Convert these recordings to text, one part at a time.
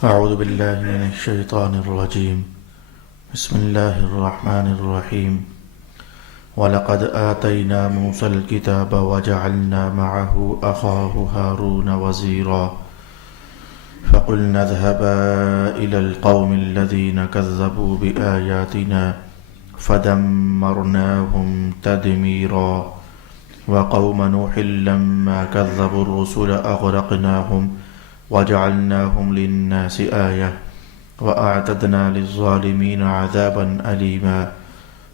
أعوذ بالله من الشيطان الرجيم. بسم الله الرحمن الرحيم. ولقد آتينا موسى الكتاب وجعلنا معه أخاه هارون وزيرا فقلنا اذهبا إلى القوم الذين كذبوا بآياتنا فدمرناهم تدميرا وقوم نوح لما كذبوا الرسل أغرقناهم وجعلناهم للناس آية وأعتدنا للظالمين عذابا أليما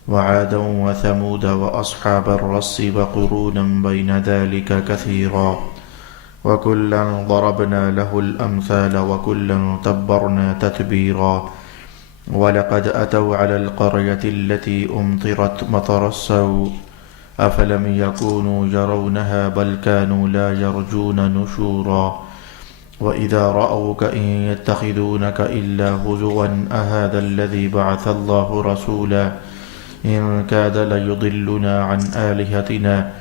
وعادا وثمود وأصحاب الرس وقرونا بين ذلك كثيرا وكلا ضربنا له الأمثال وكلا تبرنا تتبيرا ولقد أتوا على القرية التي أمطرت مطر السوء أفلم يكونوا يرونها بل كانوا لا يرجون نشورا وإذا رأوك إن يتخذونك إلا هزوا أهذا الذي بعث الله رسولا إن كاد ليضلنا عن آلهتنا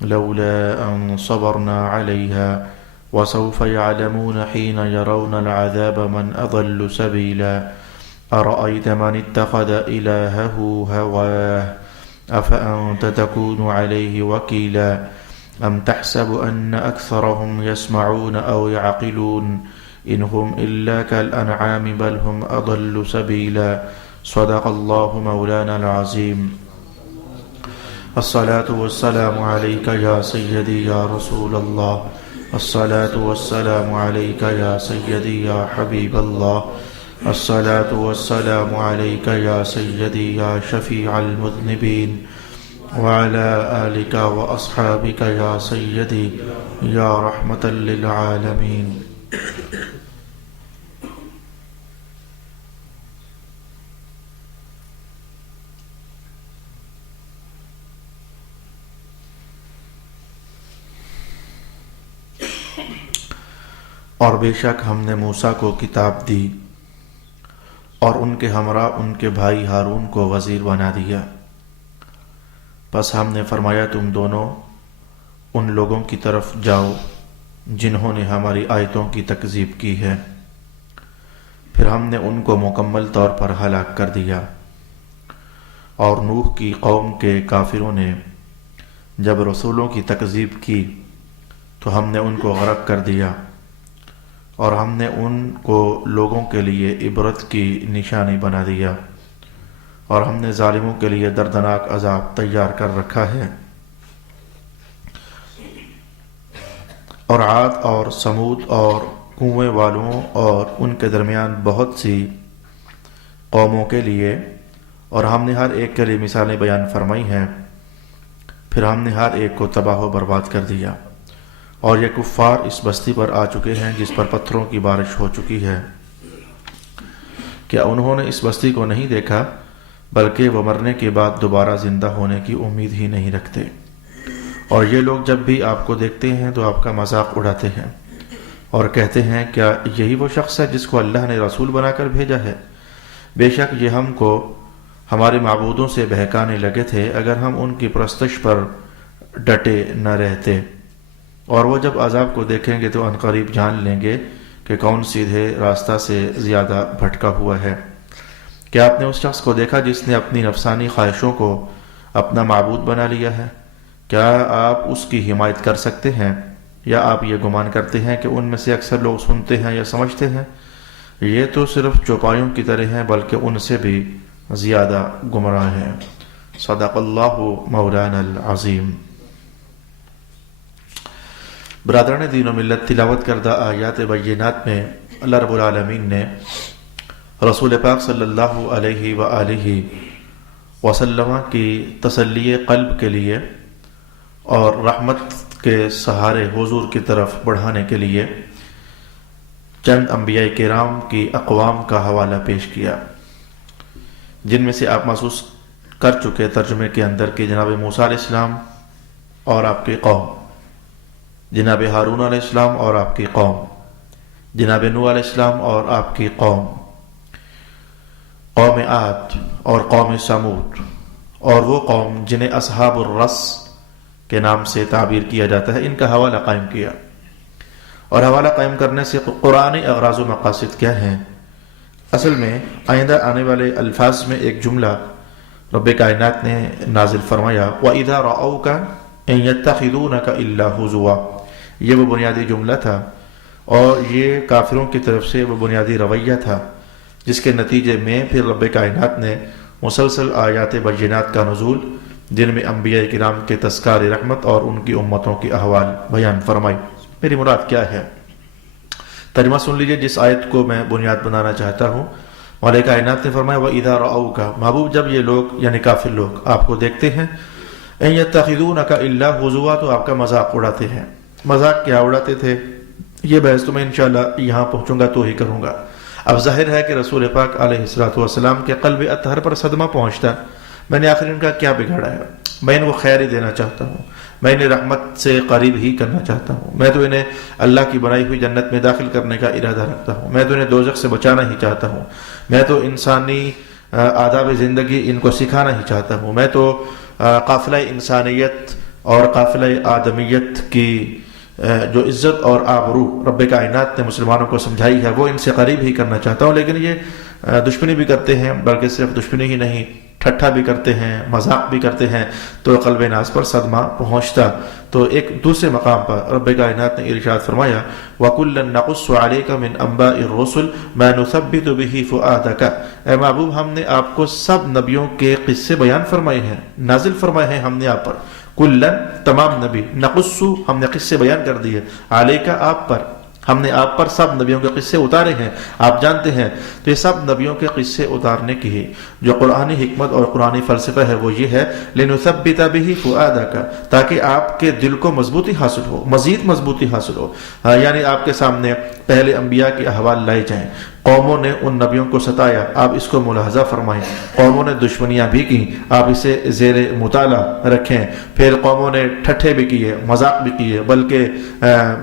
لولا أن صبرنا عليها وسوف يعلمون حين يرون العذاب من أضل سبيلا أرأيت من اتخذ إلهه هواه أفأنت تكون عليه وكيلا أم تحسب أن أكثرهم يسمعون أو يعقلون إن هم إلا كالأنعام بل هم أضل سبيلا صدق الله مولانا العظيم. الصلاة والسلام عليك يا سيدي يا رسول الله. الصلاة والسلام عليك يا سيدي يا حبيب الله. الصلاة والسلام عليك يا سيدي يا شفيع المذنبين وعلى آلك وأصحابك يا سيدي يا رحمة للعالمين. اور بے شک ہم نے موسیٰ کو کتاب دی اور ان کے ہمراہ ان کے بھائی ہارون کو وزیر بنا دیا. پس ہم نے فرمایا تم دونوں ان لوگوں کی طرف جاؤ جنہوں نے ہماری آیتوں کی تکذیب کی ہے. پھر ہم نے ان کو مکمل طور پر ہلاک کر دیا. اور نوح کی قوم کے کافروں نے جب رسولوں کی تکذیب کی تو ہم نے ان کو غرق کر دیا اور ہم نے ان کو لوگوں کے لیے عبرت کی نشانی بنا دیا اور ہم نے ظالموں کے لیے دردناک عذاب تیار کر رکھا ہے. اور عاد اور سمود اور کنویں والوں اور ان کے درمیان بہت سی قوموں کے لیے اور ہم نے ہر ایک کے لیے مثالیں بیان فرمائی ہیں. پھر ہم نے ہر ایک کو تباہ و برباد کر دیا. اور یہ کفار اس بستی پر آ چکے ہیں جس پر پتھروں کی بارش ہو چکی ہے. کیا انہوں نے اس بستی کو نہیں دیکھا بلکہ وہ مرنے کے بعد دوبارہ زندہ ہونے کی امید ہی نہیں رکھتے. اور یہ لوگ جب بھی آپ کو دیکھتے ہیں تو آپ کا مذاق اڑاتے ہیں اور کہتے ہیں کیا یہی وہ شخص ہے جس کو اللہ نے رسول بنا کر بھیجا ہے؟ بے شک یہ ہم کو ہمارے معبودوں سے بہکانے لگے تھے اگر ہم ان کی پرستش پر ڈٹے نہ رہتے. اور وہ جب عذاب کو دیکھیں گے تو عنقریب جان لیں گے کہ کون سیدھے راستہ سے زیادہ بھٹکا ہوا ہے. کیا آپ نے اس شخص کو دیکھا جس نے اپنی نفسانی خواہشوں کو اپنا معبود بنا لیا ہے؟ کیا آپ اس کی حمایت کر سکتے ہیں یا آپ یہ گمان کرتے ہیں کہ ان میں سے اکثر لوگ سنتے ہیں یا سمجھتے ہیں؟ یہ تو صرف چوپایوں کی طرح ہیں بلکہ ان سے بھی زیادہ گمراہ ہیں. صدق اللہ مولانا العظیم. برادران دین و ملت، تلاوت کردہ آیات بینات میں اللہ رب العالمین نے رسول پاک صلی اللہ علیہ وآلہ وسلم کی تسلی قلب کے لیے اور رحمت کے سہارے حضور کی طرف بڑھانے کے لیے چند انبیاء کرام کی اقوام کا حوالہ پیش کیا، جن میں سے آپ محسوس کر چکے ترجمے کے اندر کہ جناب موسیٰ علیہ السلام اور آپ کی قوم، جناب ہارون علیہ السلام اور آپ کی قوم، جناب نوح علیہ السلام اور آپ کی قوم، قوم عاد اور قوم سمود، اور وہ قوم جنہیں اصحاب الرس کے نام سے تعبیر کیا جاتا ہے، ان کا حوالہ قائم کیا. اور حوالہ قائم کرنے سے قرآنی اغراض و مقاصد کیا ہیں؟ اصل میں آئندہ آنے والے الفاظ میں ایک جملہ رب کائنات نے نازل فرمایا وَإِذَا رَأَوْكَ إِن يَتَّخِذُونَكَ إِلَّا هُزُوًا، یہ وہ بنیادی جملہ تھا اور یہ کافروں کی طرف سے وہ بنیادی رویہ تھا جس کے نتیجے میں پھر رب کائنات نے مسلسل آیات بینات کا نزول، جن میں انبیاء کرام کے تذکار رحمت اور ان کی امتوں کی احوال بیان فرمائی۔ میری مراد کیا ہے؟ ترجمہ سن لیجئے جس آیت کو میں بنیاد بنانا چاہتا ہوں۔ مولا کائنات نے فرمایا وَإِذَا رَأَوْكَ، محبوب جب یہ لوگ یعنی کافر لوگ آپ کو دیکھتے ہیں، إِن يَتَّخِذُونَكَ إِلَّا هُزُوًا، تو آپ کا مذاق اڑاتے ہیں۔ مذاق کیا اڑاتے تھے؟ یہ بحث تو میں انشاءاللہ یہاں پہنچوں گا تو ہی کروں گا۔ اب ظاہر ہے کہ رسول پاک علیہ السلام کے قلب اطہر پر صدمہ پہنچتا، میں نے آخر ان کا کیا بگاڑا ہے؟ میں ان کو خیر ہی دینا چاہتا ہوں، میں انہیں رحمت سے قریب ہی کرنا چاہتا ہوں، میں تو انہیں اللہ کی بنائی ہوئی جنت میں داخل کرنے کا ارادہ رکھتا ہوں، میں تو انہیں دوزخ سے بچانا ہی چاہتا ہوں، میں تو انسانی آداب زندگی ان کو سکھانا ہی چاہتا ہوں، میں تو قافلہ انسانیت اور قافلہ آدمیت کی جو عزت اور آبرو رب کائنات نے مسلمانوں کو سمجھائی ہے وہ ان سے قریب ہی کرنا چاہتا ہوں، لیکن یہ دشمنی بھی کرتے ہیں، بلکہ صرف دشمنی ہی نہیں، ٹھٹھا بھی کرتے ہیں، مذاق بھی کرتے ہیں، تو قلب ناس پر صدمہ پہنچتا۔ تو ایک دوسرے مقام پر رب کائنات نے ارشاد فرمایا وَكُلًّا نَقُصُّ عَلَيْكَ مِنْ أَنْبَاءِ الرُّسُلِ مَا نُثَبِّتُ بِهِ فُؤَادَكَ، اے محبوب ہم نے آپ کو سب نبیوں کے قصے بیان فرمائے ہیں، نازل فرمائے ہیں ہم نے آپ پر، کلن تمام نبی، نقصو ہم نے قصے بیان کر دیے، علیکہ آپ پر، ہم نے آپ پر سب نبیوں کے قصے اتارے ہیں، آپ جانتے ہیں۔ تو یہ سب نبیوں کے قصے اتارنے کی جو قرآنی حکمت اور قرآنی فلسفہ ہے وہ یہ ہے لِنُثَبِّتَ بِهِ فُؤَادَكَ، تاکہ آپ کے دل کو مضبوطی حاصل ہو، مزید مضبوطی حاصل ہو، یعنی آپ کے سامنے پہلے انبیاء کے احوال لائے جائیں، قوموں نے ان نبیوں کو ستایا، آپ اس کو ملاحظہ فرمائیں، قوموں نے دشمنیاں بھی کی، آپ اسے زیر مطالعہ رکھیں، پھر قوموں نے ٹھٹھے بھی کیے، مذاق بھی کیے، بلکہ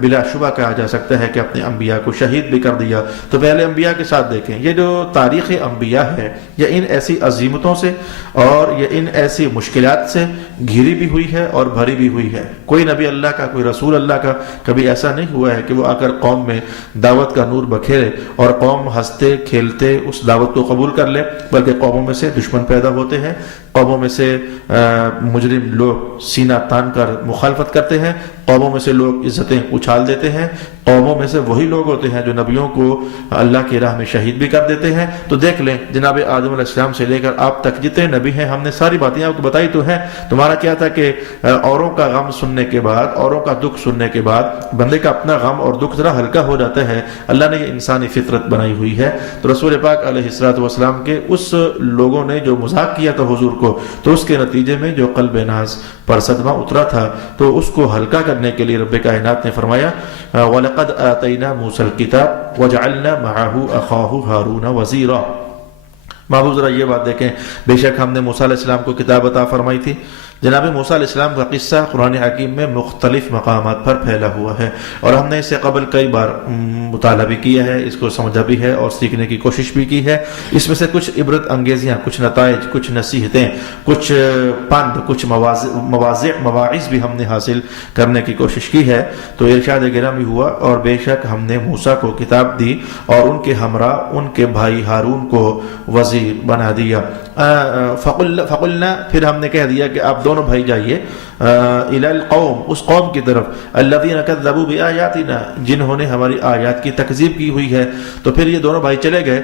بلا شبہ کہا جا سکتا ہے کہ اپنے انبیاء کو شہید بھی کر دیا۔ تو پہلے انبیاء کے ساتھ دیکھیں، یہ جو تاریخ انبیاء ہے یہ ان ایسی عظیمتوں سے اور یہ ان ایسی مشکلات سے گھری بھی ہوئی ہے اور بھری بھی ہوئی ہے۔ کوئی نبی اللہ کا، کوئی رسول اللہ کا کبھی ایسا نہیں ہوا ہے کہ وہ آ کر قوم میں دعوت کا نور بکھیرے اور قوم ہنستے کھیلتے اس دعوت کو قبول کر لے، بلکہ قوموں میں سے دشمن پیدا ہوتے ہیں، قوموں میں سے مجرم لوگ سینہ تان کر مخالفت کرتے ہیں، قوموں میں سے لوگ عزتیں اچھال دیتے ہیں، قوموں میں سے وہی لوگ ہوتے ہیں جو نبیوں کو اللہ کی راہ میں شہید بھی کر دیتے ہیں۔ تو دیکھ لیں جناب آدم علیہ السلام سے لے کر آپ تک جتنے نبی ہیں، ہم نے ساری باتیں آپ کو بتائی تو ہیں۔ تمہارا کیا تھا کہ اوروں کا غم سننے کے بعد، اوروں کا دکھ سننے کے بعد بندے کا اپنا غم اور دکھ ذرا ہلکا ہو جاتا ہے۔ اللہ نے یہ انسانی فطرت بنائی ہوئی ہے۔ تو رسول پاک علیہ السلام کے اس لوگوں نے جو مذاق کیا تھا حضور کو، تو اس کے نتیجے میں جو قلب ناز پر صدمہ اترا تھا، تو اس کو ہلکا کرنے کے لیے رب کائنات نے فرمایا وَلَقَدْ آتَيْنَا مُوسَى الْكِتَابَ وَجَعَلْنَا مَعَهُ أَخَاهُ هَارُونَ وَزِيرًا۔ محبوب ذرا یہ بات دیکھیں، بے شک ہم نے موسیٰ علیہ السلام کو کتاب عطا فرمائی تھی۔ جناب موسیٰ علیہ السلام کا قصہ قرآن حکیم میں مختلف مقامات پر پھیلا ہوا ہے، اور ہم نے اس سے قبل کئی بار مطالعہ بھی کیا ہے، اس کو سمجھا بھی ہے اور سیکھنے کی کوشش بھی کی ہے۔ اس میں سے کچھ عبرت انگیزیاں، کچھ نتائج، کچھ نصیحتیں، کچھ پند، کچھ مواعظ بھی ہم نے حاصل کرنے کی کوشش کی ہے۔ تو ارشاد گرامی ہوا اور بے شک ہم نے موسیٰ کو کتاب دی اور ان کے ہمراہ ان کے بھائی ہارون کو وزیر بنا دیا۔ فقلنا، پھر ہم نے کہہ دیا کہ آپ دونوں بھائی جائیے الی القوم، اس قوم کی طرف، الذین کذبوا بآیاتنا، جنہوں نے ہماری آیات کی تکذیب کی ہوئی ہے۔ تو پھر یہ دونوں بھائی چلے گئے،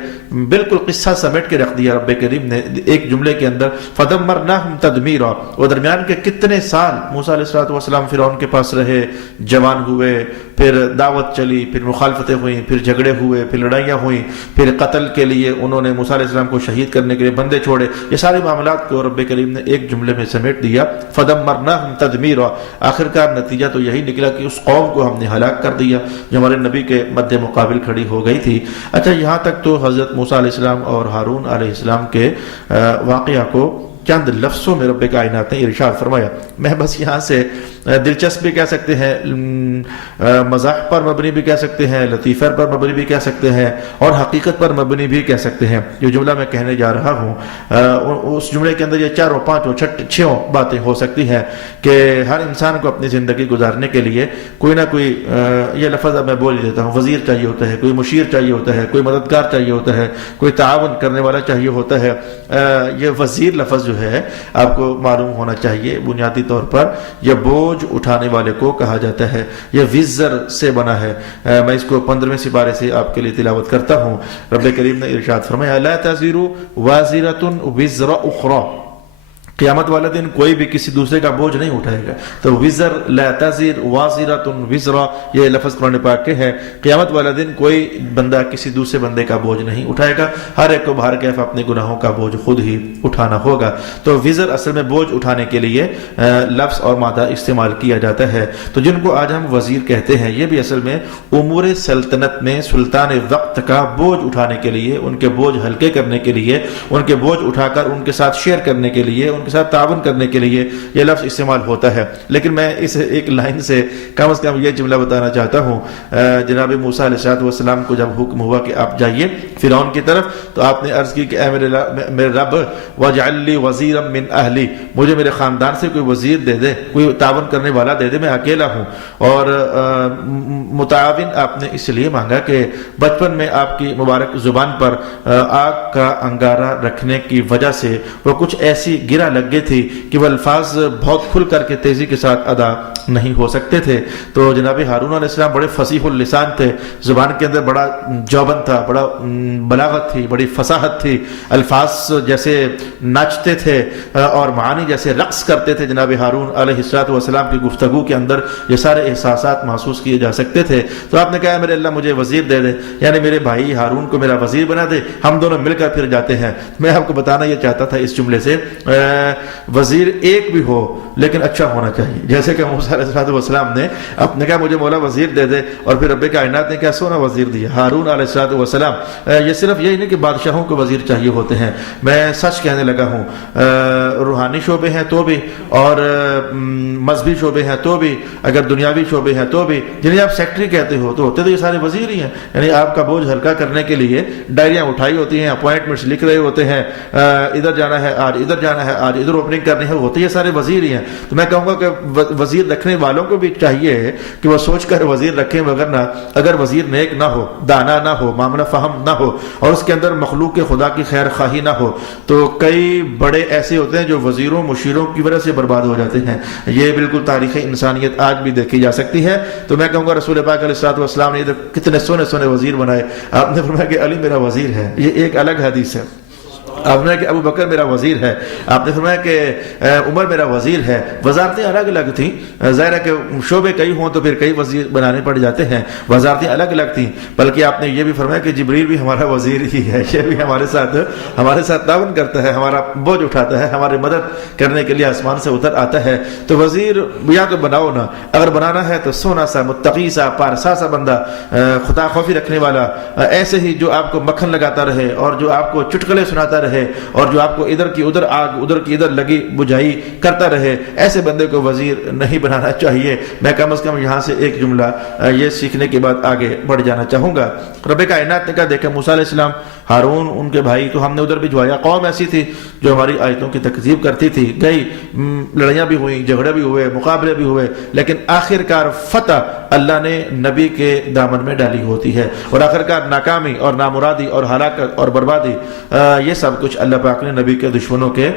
بالکل قصہ سمیٹ کے رکھ دیا رب کریم نے ایک جملے کے اندر، فدمرناہم تدمیرا۔ وہ درمیان کے کتنے سال موسیٰ علیہ السلام فرعون کے پاس رہے، جوان ہوئے، پھر دعوت چلی، پھر مخالفتیں ہوئیں، پھر جھگڑے ہوئے، پھر لڑائیاں ہوئیں، پھر قتل کے لیے انہوں نے موسیٰ علیہ السلام کو شہید کرنے کے لیے بندے چھوڑے۔ یہ سارے معاملات کو رب کریم نے ایک جملے میں سمیٹ دیا، فدمرناہم تدمیرا۔ آخر کار نتیجہ تو یہی نکلا کہ اس قوم کو ہم نے ہلاک کر دیا جو ہمارے نبی کے مد مقابل کھڑی ہو گئی تھی۔ اچھا، یہاں تک تو حضرت موسیٰ علیہ السلام اور ہارون علیہ السلام کے واقعہ کو چند لفظوں میں رب کائنات نے ارشاد فرمایا. میں بس یہاں سے دلچسپ بھی کہہ سکتے ہیں، مزاح پر مبنی بھی کہہ سکتے ہیں، لطیفہ پر مبنی بھی کہہ سکتے ہیں، اور حقیقت پر مبنی بھی کہہ سکتے ہیں. جو جملہ میں کہنے جا رہا ہوں اس جملے کے اندر یہ 4 5 6 باتیں ہو سکتی ہیں کہ ہر انسان کو اپنی زندگی گزارنے کے لیے کوئی نہ کوئی، یہ لفظ اب میں بول ہی دیتا ہوں، وزیر چاہیے ہوتا ہے، کوئی مشیر چاہیے ہوتا ہے، کوئی مددگار چاہیے ہوتا ہے، کوئی تعاون کرنے والا چاہیے ہوتا ہے. یہ وزیر لفظ جو ہے آپ کو معلوم ہونا چاہیے، بنیادی طور پر یہ بوجھ اٹھانے والے کو کہا جاتا ہے. یہ وزر سے بنا ہے. میں اس کو 15ویں سپارے سے آپ کے لیے تلاوت کرتا ہوں. رب کریم نے ارشاد فرمایا لا تزر وازرۃ وزر اخری. قیامت والا دن کوئی بھی کسی دوسرے کا بوجھ نہیں اٹھائے گا. تو وزر، لا تزر، وازرۃ، وزر، یہ لفظ قرآن پاک کے ہے. قیامت والا دن کوئی بندہ کسی دوسرے بندے کا بوجھ نہیں اٹھائے گا. ہر ایک کو بہر کیف اپنے گناہوں کا بوجھ خود ہی اٹھانا ہوگا. تو وزر اصل میں بوجھ اٹھانے کے لیے لفظ اور مادہ استعمال کیا جاتا ہے. تو جن کو آج ہم وزیر کہتے ہیں یہ بھی اصل میں امور سلطنت میں سلطان وقت کا بوجھ اٹھانے کے لیے، ان کے بوجھ ہلکے کرنے کے لیے، ان کے بوجھ اٹھا کر ان کے ساتھ شیئر کرنے کے لیے، ان کے ساتھ تعاون کرنے کے لیے یہ لفظ استعمال ہوتا ہے. لیکن میں اس ایک لائن سے کم از کم یہ جملہ بتانا چاہتا ہوں. جناب موسیٰ علیہ السلام کو جب حکم ہوا کہ آپ جائیے فرعون کی طرف، تو آپ نے عرض کی کہ اے میرے رب واجعل لی وزیرا من اہلی، مجھے میرے خاندان سے کوئی وزیر دے دے، کوئی تعاون کرنے والا دے دے، میں اکیلا ہوں. اور متعاون آپ نے اس لیے مانگا کہ بچپن میں آپ کی مبارک زبان پر آگ کا انگارہ رکھنے کی وجہ سے وہ کچھ ایسی گرہ لگ گئی تھی کہ وہ الفاظ بہت کھل کر کے تیزی کے ساتھ ادا نہیں ہو سکتے تھے. تو جناب ہارون علیہ السلام بڑے فصیح اللسان تھے، زبان کے اندر بڑا جوبن تھا، بڑا بلاغت تھی، بڑی فصاحت تھی. الفاظ جیسے ناچتے تھے اور معانی جیسے رقص کرتے تھے. جناب ہارون علیہ السلام کی گفتگو کے اندر یہ سارے احساسات محسوس کیے جا سکتے تھے. تو آپ نے کہا میرے اللہ مجھے وزیر دے دے، یعنی میرے بھائی ہارون کو میرا وزیر بنا دے، ہم دونوں مل کر پھر جاتے ہیں. میں آپ کو بتانا یہ چاہتا تھا اس جملے سے، وزیر ایک بھی ہو لیکن اچھا ہونا چاہیے. جیسے کہ موسیٰ علیہ السلام نے اپنے کہا مجھے مولا وزیر دے دے، اور پھر رب کائنات نے کیا سونا وزیر دیا ہارون علیہ السلام. یہ صرف یہی نہیں کہ بادشاہوں کو وزیر چاہیے ہوتے ہیں، میں سچ کہنے لگا ہوں. روحانی شعبے ہیں تو بھی، اور مذہبی شعبے ہیں تو بھی، اگر دنیاوی شعبے ہیں تو بھی، جنہیں آپ سیکٹری کہتے ہو تو ہوتے تو یہ سارے وزیر ہی ہیں. یعنی آپ کا بوجھ ہلکا کرنے کے لیے ڈائریاں اٹھائی ہوتی ہیں، اپوائنٹمنٹس لکھ رہے ہوتے ہیں، ادھر جانا ہے آج، ادھر جانا ہے آج، ادھر اوپننگ کرنی ہے، ہوتے یہ سارے وزیر ہی ہیں. تو میں کہوں گا کہ وزیر رکھنے والوں کو بھی چاہیے کہ وہ سوچ کر وزیر رکھیں، وگرنہ اگر وزیر نیک نہ ہو، دانا نہ ہو، معاملہ فہم نہ ہو، اور اس کے اندر مخلوق کے خدا کی خیر خواہی نہ ہو، تو کئی بڑے ایسے ہوتے ہیں جو وزیروں مشیروں کی وجہ سے برباد ہو جاتے ہیں. یہ بالکل تاریخ انسانیت آج بھی دیکھی جا سکتی ہے. تو میں کہوں گا رسول پاک علیہ السلام نے کتنے سونے سونے وزیر بنائے. آپ نے فرمایا کہ علی میرا وزیر ہے، یہ ایک الگ حدیث ہے. آپ نے کہ ابو بکر میرا وزیر ہے، آپ نے فرمایا کہ عمر میرا وزیر ہے. وزارتیں الگ الگ تھیں، ظاہر ہے کہ شعبے کئی ہوں تو پھر کئی وزیر بنانے پڑ جاتے ہیں. وزارتیں الگ الگ تھیں، بلکہ آپ نے یہ بھی فرمایا کہ جبریل بھی ہمارا وزیر ہی ہے، یہ بھی ہمارے ساتھ تعاون کرتا ہے، ہمارا بوجھ اٹھاتا ہے، ہماری مدد کرنے کے لیے آسمان سے اتر آتا ہے. تو وزیر یا تو بناؤ نا، اگر بنانا ہے تو سونا سا، متقی سا، پارسا سا بندہ، خدا خوفی رکھنے والا، ایسے ہی جو آپ کو مکھن لگاتا رہے اور جو آپ کو چٹکلے سناتا رہے اور جو آپ کو ادھر کی ادھر آگ ادھر کی ادھر لگی بجھائی کرتا رہے، ایسے بندے کو وزیر نہیں بنانا چاہیے. میں کم از کم یہاں سے ایک جملہ یہ سیکھنے کے بعد آگے بڑھ جانا چاہوں گا. رب کائنات نے کہا دیکھا موسیٰ علیہ السلام، ہارون ان کے بھائی، تو ہم نے ادھر بھجوایا. قوم ایسی تھی جو ہماری آیتوں کی تکذیب کرتی تھی، گئی لڑائیاں بھی ہوئیں، جھگڑے بھی ہوئے، مقابلے بھی ہوئے، لیکن آخرکار فتح اللہ نے نبی کے دامن میں ڈالی ہوتی ہے، اور آخرکار ناکامی اور نامرادی اور ہلاکت اور بربادی یہ سب کچھ اللہ پاک نے نبی کے دشمنوں کے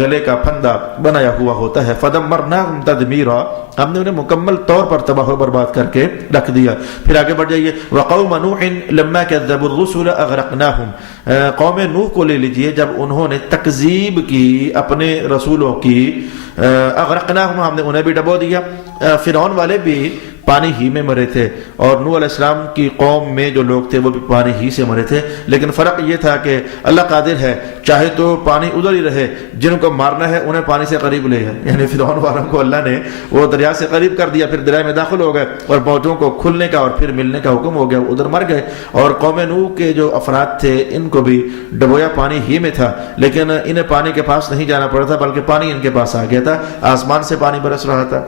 گلے کا پھندا بنایا ہوا ہوتا ہے. فدمرناہم تدمیرا، ہم نے انہیں مکمل طور پر تباہ و برباد کر کے رکھ دیا. پھر آگے بڑھ جائیے، وقوم نوح لما کذبوا الرسل اغرقناہم، قوم نوح کو لے لیجئے جب انہوں نے تکذیب کی اپنے رسولوں کی، اغرقناہم ہم نے انہیں بھی ڈبو دیا. فرعون والے بھی پانی ہی میں مرے تھے، اور نوح علیہ السلام کی قوم میں جو لوگ تھے وہ بھی پانی ہی سے مرے تھے، لیکن فرق یہ تھا کہ اللہ قادر ہے، چاہے تو پانی ادھر ہی رہے، جن کو مارنا ہے انہیں پانی سے قریب لے جائے، یعنی فرعون والوں کو اللہ نے وہ دریا سے قریب کر دیا، پھر دریا میں داخل ہو گئے اور موجوں کو کھلنے کا اور پھر ملنے کا حکم ہو گیا، ادھر مر گئے۔ اور قوم نوح کے جو افراد تھے ان کو بھی ڈبویا پانی ہی میں تھا، لیکن انہیں پانی کے پاس نہیں جانا پڑا تھا، بلکہ پانی ان کے پاس آ گیا تھا، آسمان سے پانی برس رہا تھا،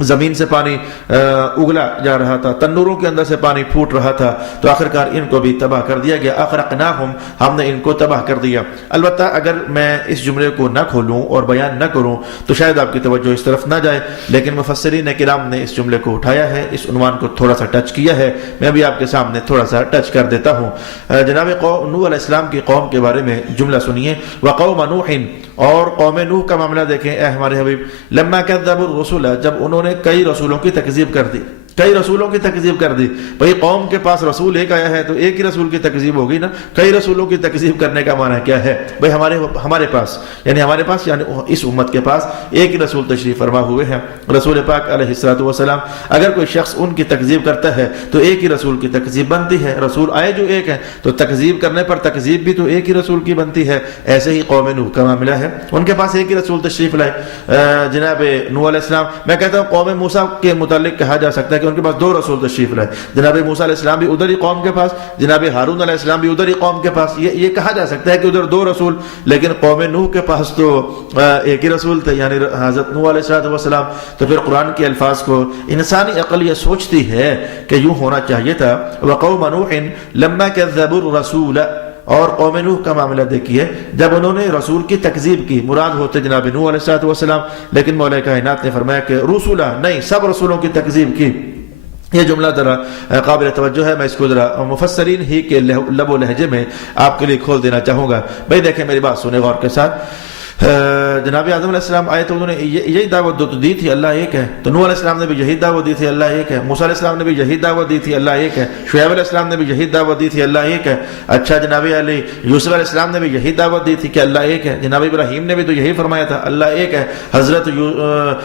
زمین سے پانی اگلا جا رہا تھا، تنوروں کے اندر سے پانی پھوٹ رہا تھا، تو آخرکار ان کو بھی تباہ کر دیا گیا، اغرقناہم، ہم نے ان کو تباہ کر دیا۔ البتہ اگر میں اس جملے کو نہ کھولوں اور بیان نہ کروں تو شاید آپ کی توجہ اس طرف نہ جائے، لیکن مفسرین کرام نے اس جملے کو اٹھایا ہے، اس عنوان کو تھوڑا سا ٹچ کیا ہے، میں بھی آپ کے سامنے تھوڑا سا ٹچ کر دیتا ہوں۔ جناب نوح علیہ السلام کی قوم کے بارے میں جملہ سنیے، وقوم نوح، اور قوم نوح کا معاملہ دیکھیں اے ہمارے حبیب، لما کذبوا الرسل، جب انہوں نے کئی رسولوں کی تکذیب کر دی، کئی رسولوں کی تکذیب کر دی۔ بھئی قوم کے پاس رسول ایک آیا ہے تو ایک ہی رسول کی تکذیب ہوگی نا، کئی رسولوں کی تکذیب کرنے کا معنی کیا ہے؟ بھئی ہمارے پاس یعنی اس امت کے پاس ایک ہی رسول تشریف فرما ہوئے ہیں، رسول پاک علیہ الصلوۃ والسلام۔ اگر کوئی شخص ان کی تکذیب کرتا ہے تو ایک ہی رسول کی تکذیب بنتی ہے، رسول آئے جو ایک ہے تو تکذیب کرنے پر تکذیب بھی تو ایک ہی رسول کی بنتی ہے۔ ایسے ہی قوم نوح کا معاملہ ہے، ان کے پاس ایک ہی رسول تشریف لائے جناب نوح علیہ السلام۔ میں کہتا ہوں قوم موسیٰ کے متعلق کہا جا سکتا ہے کہ ان کے پاس دو رسول تشریف لائے، جناب موسیٰ علیہ السلام بھی ادھر ہی قوم کے پاس، جناب ہارون علیہ السلام بھی ادھر ہی قوم کے پاس۔ یہ کہا جا سکتا ہے کہ ادھر دو رسول، لیکن قوم نوح کے پاس تو ایک ہی رسول تھے، یعنی حضرت نوح علیہ السلام۔ تو پھر قرآن کے الفاظ کو انسانی عقل یہ سوچتی ہے کہ یوں ہونا چاہیے تھا، وقوم نوح لما كذبوا الرسول، اور قوم نوح کا معاملہ دیکھیے جب انہوں نے رسول کی تکذیب کی، مراد ہوتے جناب نوح علیہ السلام، لیکن مولا کائنات نے فرمایا کہ رسولہ نہیں، سب رسولوں کی تکذیب کی۔ یہ جملہ ذرا قابل توجہ ہے، میں اس کو ذرا مفسرین ہی کے لب و لہجے میں آپ کے لیے کھول دینا چاہوں گا۔ بھائی دیکھیں میری بات سنیں غور کے ساتھ، جناب آدم علیہ السلام آئے تو انہوں نے یہی دعوت دی تھی اللہ ایک ہے، تو نوح علیہ السلام نے بھی یہی دعوت دی تھی اللہ ایک ہے، موسیٰ علیہ السلام نے بھی یہی دعوت دی تھی اللہ ایک ہے، شعیب علیہ السلام نے بھی یہی دعوت دی تھی اللہ ایک ہے۔ اچھا جناب علی یوسف علیہ السلام نے بھی یہی دعوت دی تھی کہ اللہ ایک ہے، جناب ابراہیم نے بھی تو یہی فرمایا تھا اللہ ایک ہے، حضرت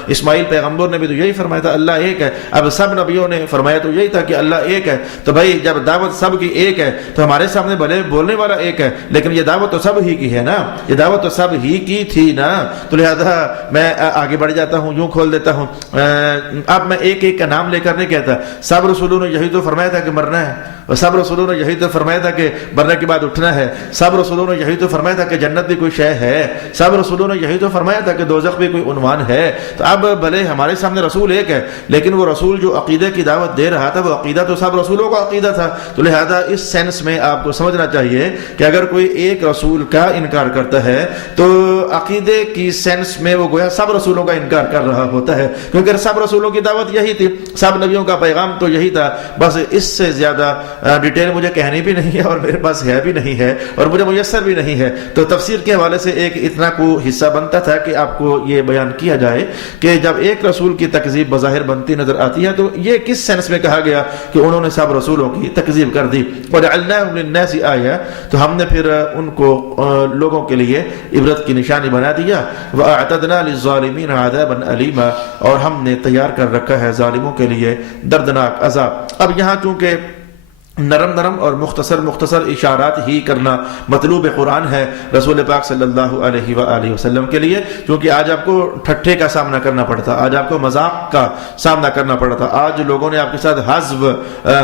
اسماعیل پیغمبر نے بھی تو یہی فرمایا تھا اللہ ایک ہے، اب سب نبیوں نے فرمایا تو یہی تھا کہ اللہ ایک ہے۔ تو بھائی جب دعوت سب کی ایک ہے تو ہمارے سامنے بھلے بولنے والا ایک ہے، لیکن یہ دعوت تو سب ہی کی ہے نا، یہ دعوت تو سب ہی کی تھی نا، تو لہذا میں آگے بڑھ جاتا ہوں، یوں کھول دیتا ہوں۔ اب میں ایک ایک کا نام لے کر نہیں کہتا، سب رسولوں نے یہی تو فرمایا تھا کہ مرنا ہے، اور سب رسولوں نے یہی تو فرمایا تھا کہ مرنے کے بعد اٹھنا ہے، سب رسولوں نے یہی تو فرمایا تھا کہ جنت بھی کوئی شے ہے، سب رسولوں نے یہی تو فرمایا تھا کہ دوزخ بھی کوئی عنوان ہے۔ تو اب بھلے ہمارے سامنے رسول ایک ہے، لیکن وہ رسول جو عقیدے کی دعوت دے رہا تھا وہ عقیدہ تو سب رسولوں کا عقیدہ تھا۔ تو لہذا اس سینس میں آپ کو سمجھنا چاہیے کہ اگر کوئی ایک رسول کا انکار کرتا ہے تو عقیدے کی سینس میں وہ گویا سب رسولوں کا انکار کر رہا ہوتا ہے، کیونکہ سب رسولوں کی دعوت یہی تھی، سب نبیوں کا پیغام تو یہی تھا۔ بس اس سے زیادہ ڈیٹیل مجھے کہنی بھی نہیں ہے اور میرے پاس ہے بھی نہیں ہے اور مجھے میسر بھی نہیں ہے، تو تفسیر کے حوالے سے ایک اتنا کو حصہ بنتا تھا کہ آپ کو یہ بیان کیا جائے کہ جب ایک رسول کی تکذیب بظاہر بنتی نظر آتی ہے تو یہ کس سینس میں کہا گیا کہ انہوں نے سب رسولوں کی تکذیب کر دی۔ وَجَعَلْنَاهُمْ لِلنَّاسِ آیَةً، تو ہم نے پھر ان کو لوگوں کے لیے عبرت کی نشانی بنا دیا۔ وَأَعْتَدْنَا لِلظَّالِمِينَ عَذَابًا أَلِيمًا، اور ہم نے تیار کر رکھا ہے ظالموں کے لیے دردناک عذاب۔ اب یہاں چونکہ نرم اور مختصر اشارات ہی کرنا مطلوب قرآن ہے رسول پاک صلی اللہ علیہ وآلہ وسلم کے لیے، کیونکہ آج آپ کو ٹھٹھے کا سامنا کرنا پڑتا، آج آپ کو مذاق کا سامنا کرنا پڑتا، آج لوگوں نے آپ کے ساتھ حذف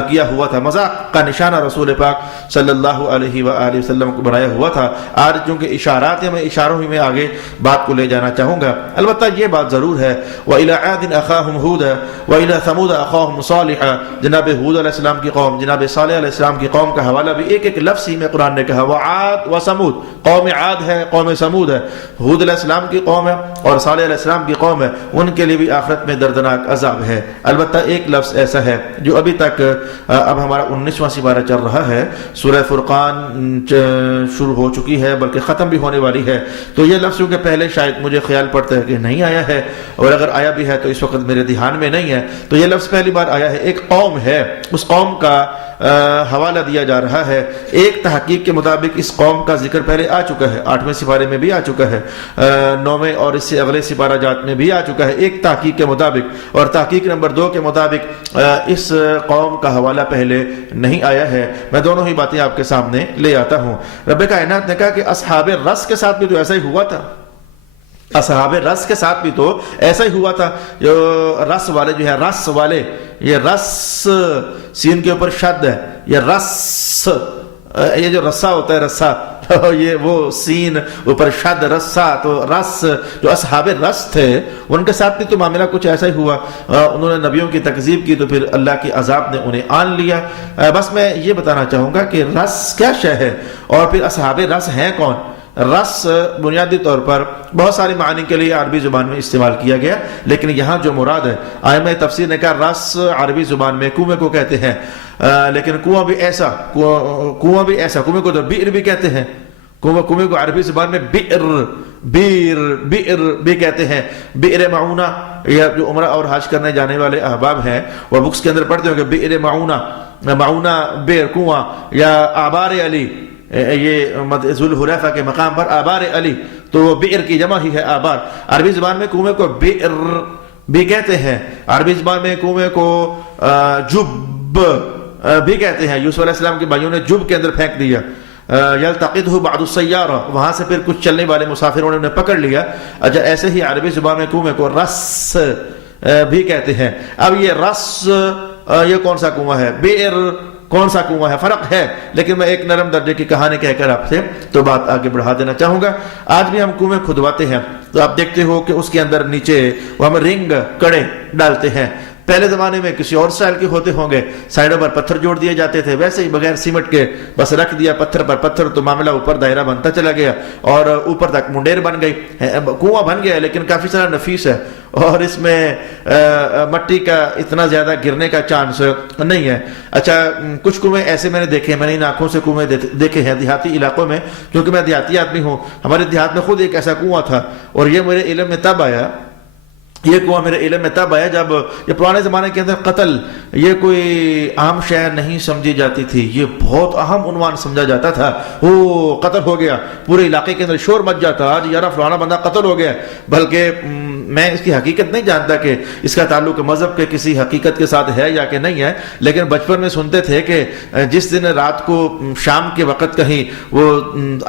کیا ہوا تھا، مذاق کا نشانہ رسول پاک صلی اللہ علیہ وآلہ وسلم کو بنایا ہوا تھا۔ آج چونکہ اشارات ہیں، میں اشاروں ہی میں آگے بات کو لے جانا چاہوں گا۔ البتہ یہ بات ضرور ہے وَإِلَىٰ عَادٍ أَخَاهُمْ هُودًا وَإِلَىٰ ثَمُودَ أَخَاهُمْ صَالِحًا، جناب ہود علیہ السلام کی قوم، جناب صالح علیہ السلام کی قوم کا حوالہ بھی ایک لفظ ہی میں قرآن نے کہا، وعاد و سمود، قوم عاد ہے، قوم سمود ہے، ہود علیہ السلام کی قوم ہے اور صالح علیہ السلام کی قوم ہے، ان کے لیے بھی آخرت میں دردناک عذاب ہے۔ البتہ ایک لفظ ایسا ہے جو ابھی تک، اب ہمارا 19واں سپارہ چل رہا ہے، سورہ فرقان شروع ہو چکی ہے بلکہ ختم بھی ہونے والی ہے، تو یہ لفظ کیونکہ پہلے شاید مجھے خیال پڑتا ہے کہ نہیں آیا ہے، اور اگر آیا بھی ہے تو اس وقت میرے دھیان میں نہیں ہے، تو یہ لفظ پہلی بار آیا ہے۔ ایک قوم ہے، اس قوم کا حوالہ دیا جا رہا ہے۔ ایک تحقیق کے مطابق اس قوم کا ذکر پہلے آ چکا ہے، 8ویں سپارے میں بھی آ چکا ہے، 9ویں اور اس سے اگلے سپارہ جات میں بھی آ چکا ہے ایک تحقیق کے مطابق، اور تحقیق نمبر 2 کے مطابق اس قوم کا حوالہ پہلے نہیں آیا ہے۔ میں دونوں ہی باتیں آپ کے سامنے لے آتا ہوں۔ رب کائنات نے کہا کہ اصحاب رس کے ساتھ بھی تو ایسا ہی ہوا تھا، اصحاب رس کے ساتھ بھی تو ایسا ہی ہوا تھا۔ جو رس والے جو ہے، رس والے، یہ رس سین کے اوپر شد ہے، یہ رس، یہ جو رسا ہوتا ہے، رسا، یہ وہ سین اوپر شد، رسا، تو رس جو اصحاب رس تھے ان کے ساتھ بھی تو معاملہ کچھ ایسا ہی ہوا۔ انہوں نے نبیوں کی تکذیب کی تو پھر اللہ کی عذاب نے انہیں آن لیا۔ بس میں یہ بتانا چاہوں گا کہ رس کیا شے ہے، اور پھر اصحاب رس ہیں کون۔ رس بنیادی طور پر بہت ساری معنی کے لیے عربی زبان میں استعمال کیا گیا، لیکن یہاں جو مراد ہے، ائمہ تفسیر نے کہا رس عربی زبان میں کنویں کو کہتے ہیں، لیکن کنواں بھی ایسا، کنواں بھی ایسا، کنویں کو تو بئر بھی کہتے ہیں، کنویں کو عربی زبان میں بئر بھی کہتے ہیں۔ بئر معونہ، یا جو عمرہ اور حج کرنے جانے والے احباب ہیں وہ بکس کے اندر پڑھتے ہوں کہ بئر معونہ، معونہ بئر کنواں، یا آبار علی، یہ ذوالحلیفہ کے مقام پر آبار علی، تو وہ بئر کی جمع ہی ہے آبار۔ عربی زبان میں کنویں کو بئر بھی کہتے ہیں، عربی زبان میں کنویں کو جب بھی کہتے ہیں۔ یوسف علیہ السلام کے بھائیوں نے جب کے اندر پھینک دیا، یلتقطہ بعض السیارہ، وہاں سے پھر کچھ چلنے والے مسافروں نے انہیں پکڑ لیا۔ اچھا، ایسے ہی عربی زبان میں کنویں کو رس بھی کہتے ہیں۔ اب یہ رس، یہ کون سا کنواں ہے، بئر کون سا کنواں ہے، فرق ہے، لیکن میں ایک نرم درجے کی کہانی کہہ کر آپ سے تو بات آگے بڑھا دینا چاہوں گا۔ آج بھی ہم کنویں کھدواتے ہیں تو آپ دیکھتے ہو کہ اس کے اندر نیچے وہ ہم رنگ، کڑے ڈالتے ہیں۔ پہلے زمانے میں کسی اور سٹائل کے ہوتے ہوں گے، سائڈوں پر پتھر جوڑ دیے جاتے تھے، ویسے ہی بغیر سیمنٹ کے بس رکھ دیا پتھر پر پتھر، تو معاملہ اوپر دائرہ بنتا چلا گیا اور اوپر تک منڈیر بن گئی، کنواں بن گیا، لیکن کافی سارا نفیس ہے اور اس میں مٹی کا اتنا زیادہ گرنے کا چانس نہیں ہے۔ اچھا، کچھ کنویں ایسے میں نے دیکھے، میں نے ان آنکھوں سے کنویں دیکھے ہیں دیہاتی علاقوں میں، کیونکہ میں دیہاتی آدمی ہوں۔ ہمارے دیہات میں خود ایک ایسا کنواں تھا، اور یہ میرے علم میں تب آیا، یہ کنواں میرے علم میں تب آیا جب یہ پرانے زمانے کے اندر قتل یہ کوئی عام شے نہیں سمجھی جاتی تھی، یہ بہت اہم عنوان سمجھا جاتا تھا۔ وہ قتل ہو گیا، پورے علاقے کے اندر شور مچ جاتا، آج یار فلانا بندہ قتل ہو گیا، بلکہ میں اس کی حقیقت نہیں جانتا کہ اس کا تعلق مذہب کے کسی حقیقت کے ساتھ ہے یا کہ نہیں ہے، لیکن بچپن میں سنتے تھے کہ جس دن رات کو شام کے وقت کہیں وہ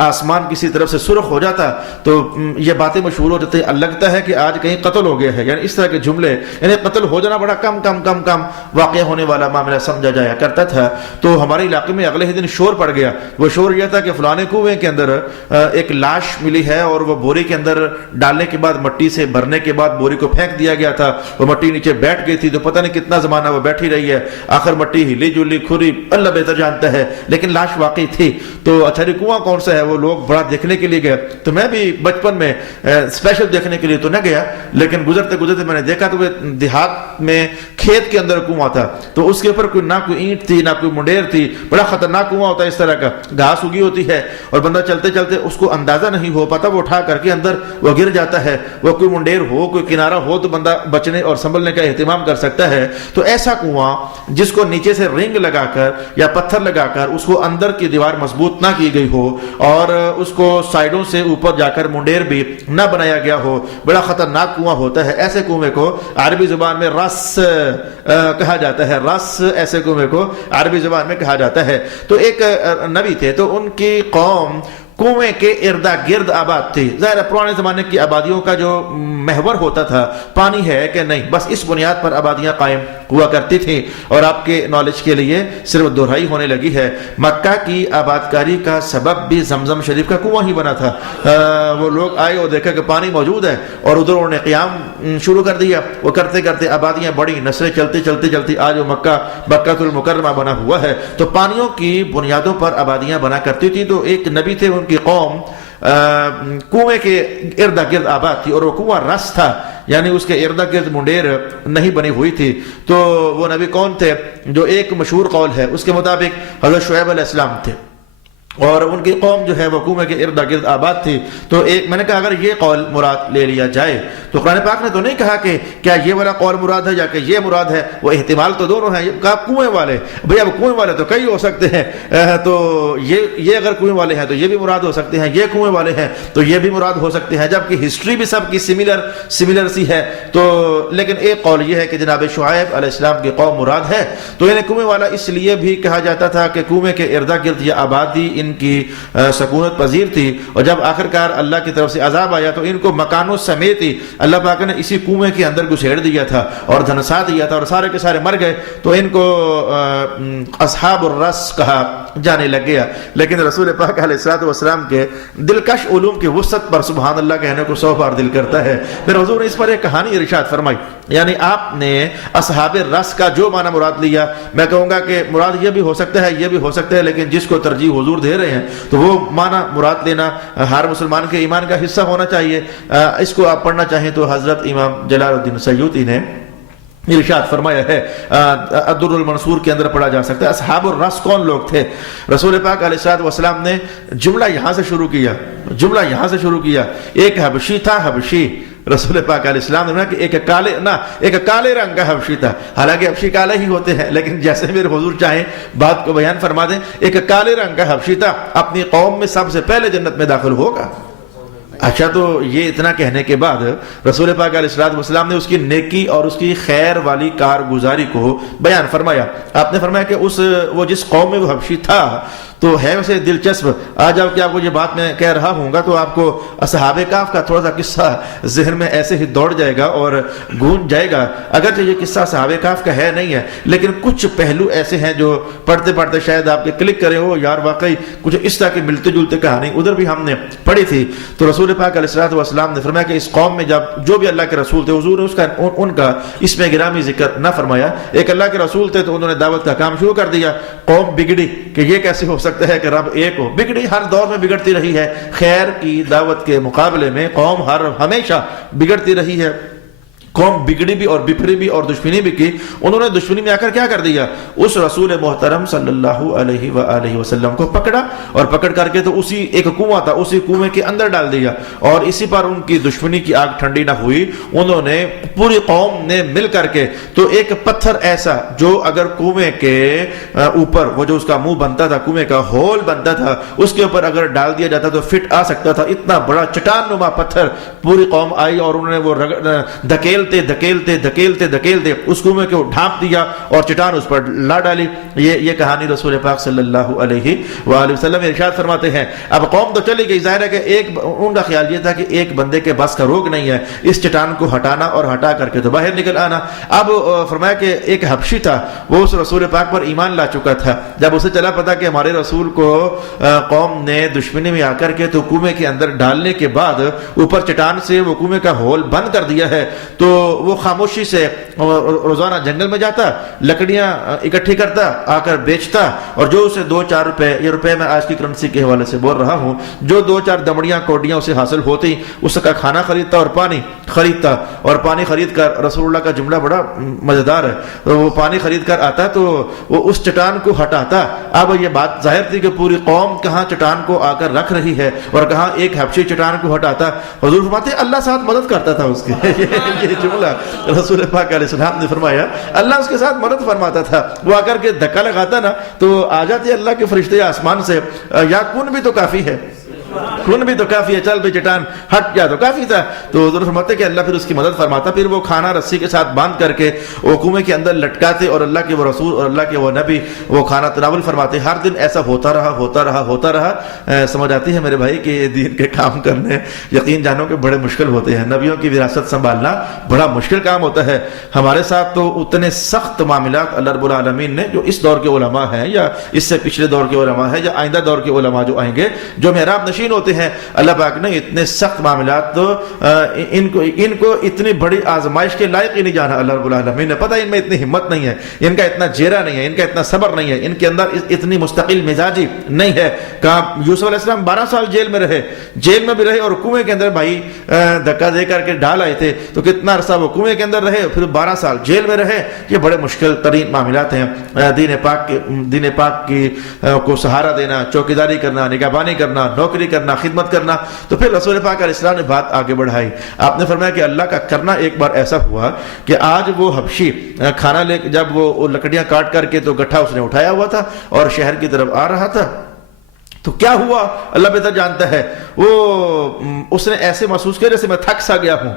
آسمان کسی طرف سے سرخ ہو جاتا تو یہ باتیں مشہور ہو جاتی، لگتا ہے کہ آج کہیں قتل ہو گیا ہے، یعنی اس طرح کے جملے، یعنی قتل ہو جانا بڑا کم واقع ہونے والا معاملہ سمجھا جایا کرتا تھا۔ تو ہمارے علاقے میں اگلے ہی دن شور پڑ گیا، وہ شور یہ تھا کہ فلانے کنویں کے اندر ایک لاش ملی ہے، اور وہ بوری کے اندر ڈالنے کے بعد، مٹی سے بھرنے کے بعد بوری کو پھینک دیا گیا تھا، وہ مٹی نیچے بیٹھ گئی تھی، تو پتہ نہیں کتنا زمانہ وہ بیٹھی رہی ہے، آخر مٹی ہلی جلی کھری، اللہ بہتر جانتا ہے، لیکن لاش واقعی تھی۔ تو اچھا کنواں کون سا ہے، وہ لوگ بڑا دیکھنے کے لیے گئے، تو میں بھی بچپن میں اسپیشل دیکھنے کے لیے تو نہ گیا، لیکن گزرتے گزرتے میں نے دیکھا تو وہ دیہات میں کھیت کے اندر کنواں تھا، تو اس کے اوپر کوئی نہ کوئی اینٹ تھی نہ کوئی منڈیر تھی، بڑا خطرناک کنواں ہوتا ہے اس طرح کا، گھاس اگی ہوتی ہے اور بندہ چلتے چلتے اس کو اندازہ نہیں ہو پاتا، وہ اٹھا کر کے اندر وہ گر جاتا ہے، وہ کوئی منڈیر ہو کوئی کنارہ ہو تو بندہ بچنے اور سنبھلنے کا اہتمام کر سکتا ہے۔ تو ایسا کنواں جس کو نیچے سے رنگ لگا کر یا پتھر لگا کر اس کو اندر کی دیوار مضبوط نہ کی گئی ہو اور اس کو سائڈوں سے اوپر جا کر منڈیر بھی نہ بنایا گیا ہو، بڑا خطرناک کنواں ہوتا ہے۔ ایسے کنویں کو عربی زبان میں رس کہا جاتا ہے، رس ایسے کنویں کو عربی زبان میں کہا جاتا ہے۔ تو ایک نبی تھے، تو ان کی قوم کنویں کے ارد گرد آباد تھی۔ ظاہر پرانے زمانے کی آبادیوں کا جو محور ہوتا تھا، پانی ہے کہ نہیں، بس اس بنیاد پر آبادیاں قائم ہوا کرتی تھیں۔ اور آپ کے نالج کے لیے صرف دہرائی ہونے لگی ہے، مکہ کی آبادکاری کا سبب بھی زمزم شریف کا کنواں ہی بنا تھا۔ وہ لوگ آئے اور دیکھا کہ پانی موجود ہے، اور ادھر انہوں نے قیام شروع کر دیا، وہ کرتے کرتے آبادیاں بڑی، نسلیں چلتی آج وہ مکہ المکرمہ بنا ہوا ہے۔ تو پانیوں کی بنیادوں پر آبادیاں بنا کرتی تھی۔ تو ایک نبی تھے، ان کی قوم کنویں کے ارد گرد آباد تھی، اور وہ کنواں رس تھا، یعنی اس کے ارد گرد منڈیر نہیں بنی ہوئی تھی۔ تو وہ نبی کون تھے؟ جو ایک مشہور قول ہے اس کے مطابق حضرت شعیب علیہ السلام تھے۔ اور ان کی قوم جو ہے وہ کنویں کے ارد گرد آباد تھی. تو ایک میں نے کہا اگر یہ قول مراد لے لیا جائے تو قرآن پاک نے تو نہیں کہا کہ کیا یہ والا قول مراد ہے یا کہ یہ مراد ہے, وہ احتمال تو دونوں ہیں. یہ کہا کنویں والے, بھئی اب کنویں والے تو کئی ہو سکتے ہیں, تو یہ اگر کنویں والے ہیں تو یہ بھی مراد ہو سکتے ہیں, یہ کنویں والے ہیں تو یہ بھی مراد ہو سکتے ہیں, جبکہ ہسٹری بھی سب کی سملر سی ہے. تو لیکن ایک قول یہ ہے کہ جناب شعیب علیہ السلام کی قوم مراد ہے. تو انہیں کنویں والا اس لیے بھی کہا جاتا تھا کہ کنویں کے ارد گرد یہ آبادی ان کی سکونت پذیر تھی, اور جب آخرکار اللہ کی طرف سے عذاب آیا تو ان کو مکانوں سمیت ہی اللہ پاک نے اسی کنویں کے اندر گھسیڑ دیا تھا اور دھنسا دیا تھا, اور سارے کے سارے مر گئے. تو ان کو اصحاب الرس کہا جانے لگ گیا. لیکن رسول پاک علیہ السلام کے دلکش علوم کی وسعت پر سبحان اللہ کہنے کو 100 بار دل کرتا ہے. پھر حضور نے اس پر ایک کہانی ارشاد فرمائی, یعنی آپ نے اصحاب الرس کا جو معنی مراد لیا, میں کہوں گا کہ مراد یہ بھی ہو سکتا ہے, یہ بھی ہو سکتا ہے, لیکن جس کو ترجیح حضور دے رہے ہیں تو وہ معنی مراد لینا ہر مسلمان کے ایمان کا حصہ ہونا چاہیے. اس کو آپ پڑھنا چاہیں تو حضرت امام جلال الدین سیوطی نے ارشاد فرمایا ہے, الدر المنصور کے اندر پڑھا جا سکتا ہے. اصحاب الرس کون لوگ تھے؟ رسول پاک علیہ السلام نے جملہ یہاں سے شروع کیا. ایک حبشی تھا, حبشی رسول پاک علیہ السلام نے کہ ایک کالے رنگ کا حبشی تھا. حالانکہ حبشی کالے ہی ہوتے ہیں, لیکن جیسے میرے حضور چاہیں بات کو بیان فرما دیں, ایک کالے رنگ کا حبشی تھا, اپنی قوم میں سب سے پہلے جنت میں داخل ہوگا. اچھا, تو یہ اتنا کہنے کے بعد رسول پاک علیہ السلام نے اس کی نیکی اور اس کی خیر والی کارگزاری کو بیان فرمایا. آپ نے فرمایا کہ وہ جس قوم میں وہ حبشی تھا تو ہے ویسے دلچسپ. آج آپ کیا آپ کو یہ بات میں کہہ رہا ہوں گا تو آپ کو اصحاب کہف کا تھوڑا سا قصہ ذہن میں ایسے ہی دوڑ جائے گا اور گونج جائے گا. اگرچہ یہ قصہ اصحاب کہف کا ہے نہیں ہے, لیکن کچھ پہلو ایسے ہیں جو پڑھتے پڑھتے شاید آپ کے کلک کرے ہو, یار واقعی کچھ اس طرح کی ملتے جلتے کہانی ادھر بھی ہم نے پڑھی تھی. تو رسول پاک علیہ السلام نے فرمایا کہ اس قوم میں جو بھی اللہ کے رسول تھے, حضور نے ان کا اس میں گرامی ذکر نہ فرمایا. ایک اللہ کے رسول تھے تو انہوں نے دعوت کا کام شروع کر دیا. قوم بگڑی کہ یہ کیسے ہو سکتا ہے کہ رب ایک ہو. بگڑی, ہر دور میں بگڑتی رہی ہے. خیر کی دعوت کے مقابلے میں قوم ہمیشہ بگڑتی رہی ہے. قوم بگڑی بھی اور بپھری بھی اور دشمنی بھی کی. انہوں نے دشمنی میں آ کر کیا کر دیا, اس رسول محترم صلی اللہ علیہ وآلہ وسلم کو پکڑا, اور پکڑ کر کے تو اسی ایک کنواں تھا, اسی کنویں کے اندر ڈال دیا. اور اسی پر ان کی دشمنی کی آگ ٹھنڈی نہ ہوئی. انہوں نے پوری قوم نے مل کر کے تو ایک پتھر ایسا جو اگر کنویں کے اوپر وہ جو اس کا منہ بنتا تھا, کنویں کا ہول بنتا تھا, اس کے اوپر اگر ڈال دیا جاتا تو فٹ آ سکتا تھا. اتنا بڑا چٹان نما پتھر پوری قوم آئی اور انہوں نے وہ دھکیلتے اس کنویں کو ڈھانپ دیا اور چٹان اس پر لا ڈالی. یہ کہانی رسول پاک صلی اللہ علیہ وآلہ وسلم ارشاد فرماتے ہیں. اب قوم تو چلی گئی, ظاہر ہے کہ ان کا خیال یہ تھا کہ ایک بندے کے بس کا روک نہیں ہے اس چٹان کو ہٹانا اور ہٹا کر کے تو باہر نکل آنا. اب فرمایا کہ ایک حبشی تھا, وہ اس رسول پاک پر ایمان لا چکا تھا. جب اسے چلا پتا کہ ہمارے رسول کو قوم نے دشمنی میں آ کر کے تو کنویں کے اندر ڈالنے کے بعد اوپر چٹان سے وہ کنویں کا ہول بند کر دیا ہے, تو وہ خاموشی سے روزانہ جنگل میں جاتا, لکڑیاں اکٹھی کرتا, آ کر بیچتا, اور جو اسے 2-4 روپے, یہ روپے میں آج کی کرنسی کے حوالے سے بول رہا ہوں, جو 2-4 دمڑیاں کوڈیاں اسے حاصل ہوتی, اس کا کھانا خریدتا اور پانی خریدتا. اور پانی خرید کر, رسول اللہ کا جملہ بڑا مزیدار ہے, وہ پانی خرید کر آتا تو وہ اس چٹان کو ہٹاتا. اب یہ بات ظاہر تھی کہ پوری قوم کہاں چٹان کو آ کر رکھ رہی ہے اور کہاں ایک حبشی چٹان کو ہٹاتا. حضور فرماتے اللہ ساتھ مدد کرتا تھا اس کے. یہ جملہ رسول پاک علیہ السلام نے فرمایا, اللہ اس کے ساتھ مدد فرماتا تھا. وہ آ کر کے دھکا لگاتا نا تو آ جاتے اللہ کے فرشتے آسمان سے, یا کن بھی تو کافی ہے, چل بھی چٹان ہٹ جا تو کافی تھا. تو حضور فرماتے کہ اللہ پھر اس کی مدد فرماتا. پھر وہ کھانا رسی کے ساتھ باندھ کر کے وہ کنویں کے اندر لٹکاتے اور اللہ کے وہ رسول اور اللہ کے وہ نبی وہ کھانا تناول فرماتے. ہر دن ایسا ہوتا رہا. سمجھ آتی ہے میرے بھائی کہ یہ دین کے کام کرنے یقین جانو کہ بڑے مشکل ہوتے ہیں. نبیوں کی وراثت سنبھالنا بڑا مشکل کام ہوتا ہے. ہمارے ساتھ تو اتنے سخت معاملات اللہ رب العالمین نے, جو اس دور کے علماء ہیں یا اس سے پچھلے دور کے علماء ہیں یا آئندہ دور کے علماء جو آئیں گے, جو محراب نشین نشین ہوتے ہیں. اللہ پاک نے اتنے سخت معاملات تو ان کو اتنی بڑی آزمائش کے لائق ہی نہیں جانا. اللہ رب العالمین نے پتہ ان میں اتنی ہمت نہیں ہے, ان کا اتنا جیرا نہیں ہے, ان کا اتنا صبر نہیں ہے, ان کے اندر اتنی مستقل مزاجی نہیں ہے. کہاں یوسف علیہ السلام 12 سال جیل میں رہے, جیل میں بھی رہے اور کنویں کے اندر بھائی دھکا دے کر کے ڈال آئے تھے, تو کتنا عرصہ وہ کنویں کے اندر رہے, پھر 12 سال جیل میں رہے. یہ بڑے مشکل ترین معاملات ہیں. دین پاک کی کو سہارا دینا, چوکیداری کرنا, نگہبانی کرنا, نوکری کرنا, خدمت کرنا. تو پھر رسول پاک علیہ السلام نے بات آگے بڑھائی. آپ نے فرمایا کہ اللہ کا کرنا ایک بار ایسا ہوا کہ آج وہ حبشی کھانا لے, جب وہ لکڑیاں کاٹ کر کے تو گٹھا اس نے اٹھایا ہوا تھا اور شہر کی طرف آ رہا تھا, تو کیا ہوا اللہ بہتر جانتا ہے. اس نے ایسے محسوس کیا جیسے میں تھک سا گیا ہوں.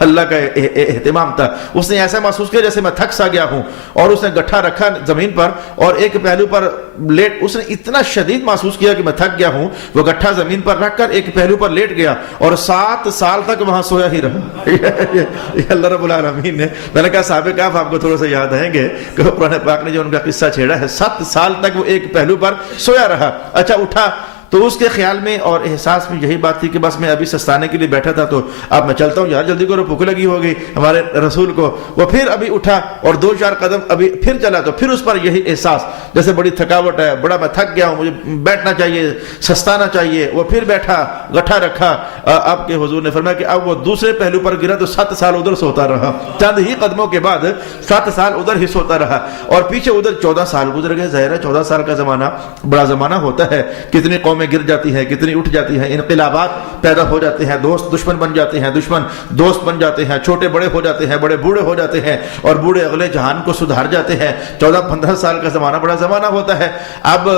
اللہ کا اہتمام تھا. اس نے ایسا محسوس کیا جیسے میں تھک سا گیا ہوں, اور اس نے گٹھا رکھا زمین پر اور ایک پہلو پر لیٹ, اس نے اتنا شدید محسوس کیا کہ میں تھک گیا ہوں. وہ گٹھا زمین پر رکھ کر ایک پہلو پر لیٹ گیا اور 7 سال تک وہاں سویا ہی رہا. یہ اللہ رب العالمین نے, میں نے کہا صحابہ کہف آپ کو تھوڑا سا یاد آئیں گے کہ قرآن پاک نے جو ان کا قصہ چھیڑا ہے, 7 سال تک وہ ایک پہلو پر سویا رہا. اچھا اٹھا تو اس کے خیال میں اور احساس میں یہی بات تھی کہ بس میں ابھی سستانے کے لیے بیٹھا تھا, تو اب میں چلتا ہوں, یار جلدی کرو, بھوک لگی ہوگی ہمارے رسول کو. وہ پھر ابھی اٹھا اور 2-4 قدم ابھی پھر چلا, تو پھر اس پر یہی احساس جیسے بڑی تھکاوٹ ہے, بڑا میں تھک گیا ہوں, مجھے بیٹھنا چاہیے, سستانا چاہیے. وہ پھر بیٹھا, گٹھا رکھا. اب کے حضور نے فرمایا کہ اب وہ دوسرے پہلو پر گرا تو 7 سال ادھر سوتا رہا. چند ہی قدموں کے بعد 7 سال ادھر ہی سوتا رہا, اور پیچھے ادھر 14 سال گزر گئے. ظاہر ہے 14 سال کا زمانہ بڑا زمانہ ہوتا ہے. کتنی قومیں گر جاتی ہیں, کتنی اٹھ جاتی ہیں, انقلابات پیدا ہو جاتے ہیں, دوست دشمن بن جاتے ہیں, دشمن دوست بن جاتے ہیں, چھوٹے بڑے ہو جاتے ہیں, بڑے بوڑھے ہو جاتے ہیں, اور بوڑھے اگلے جہان کو سدھار جاتے ہیں. 14-15 سال کا زمانہ بڑا زمانہ ہوتا ہے. اب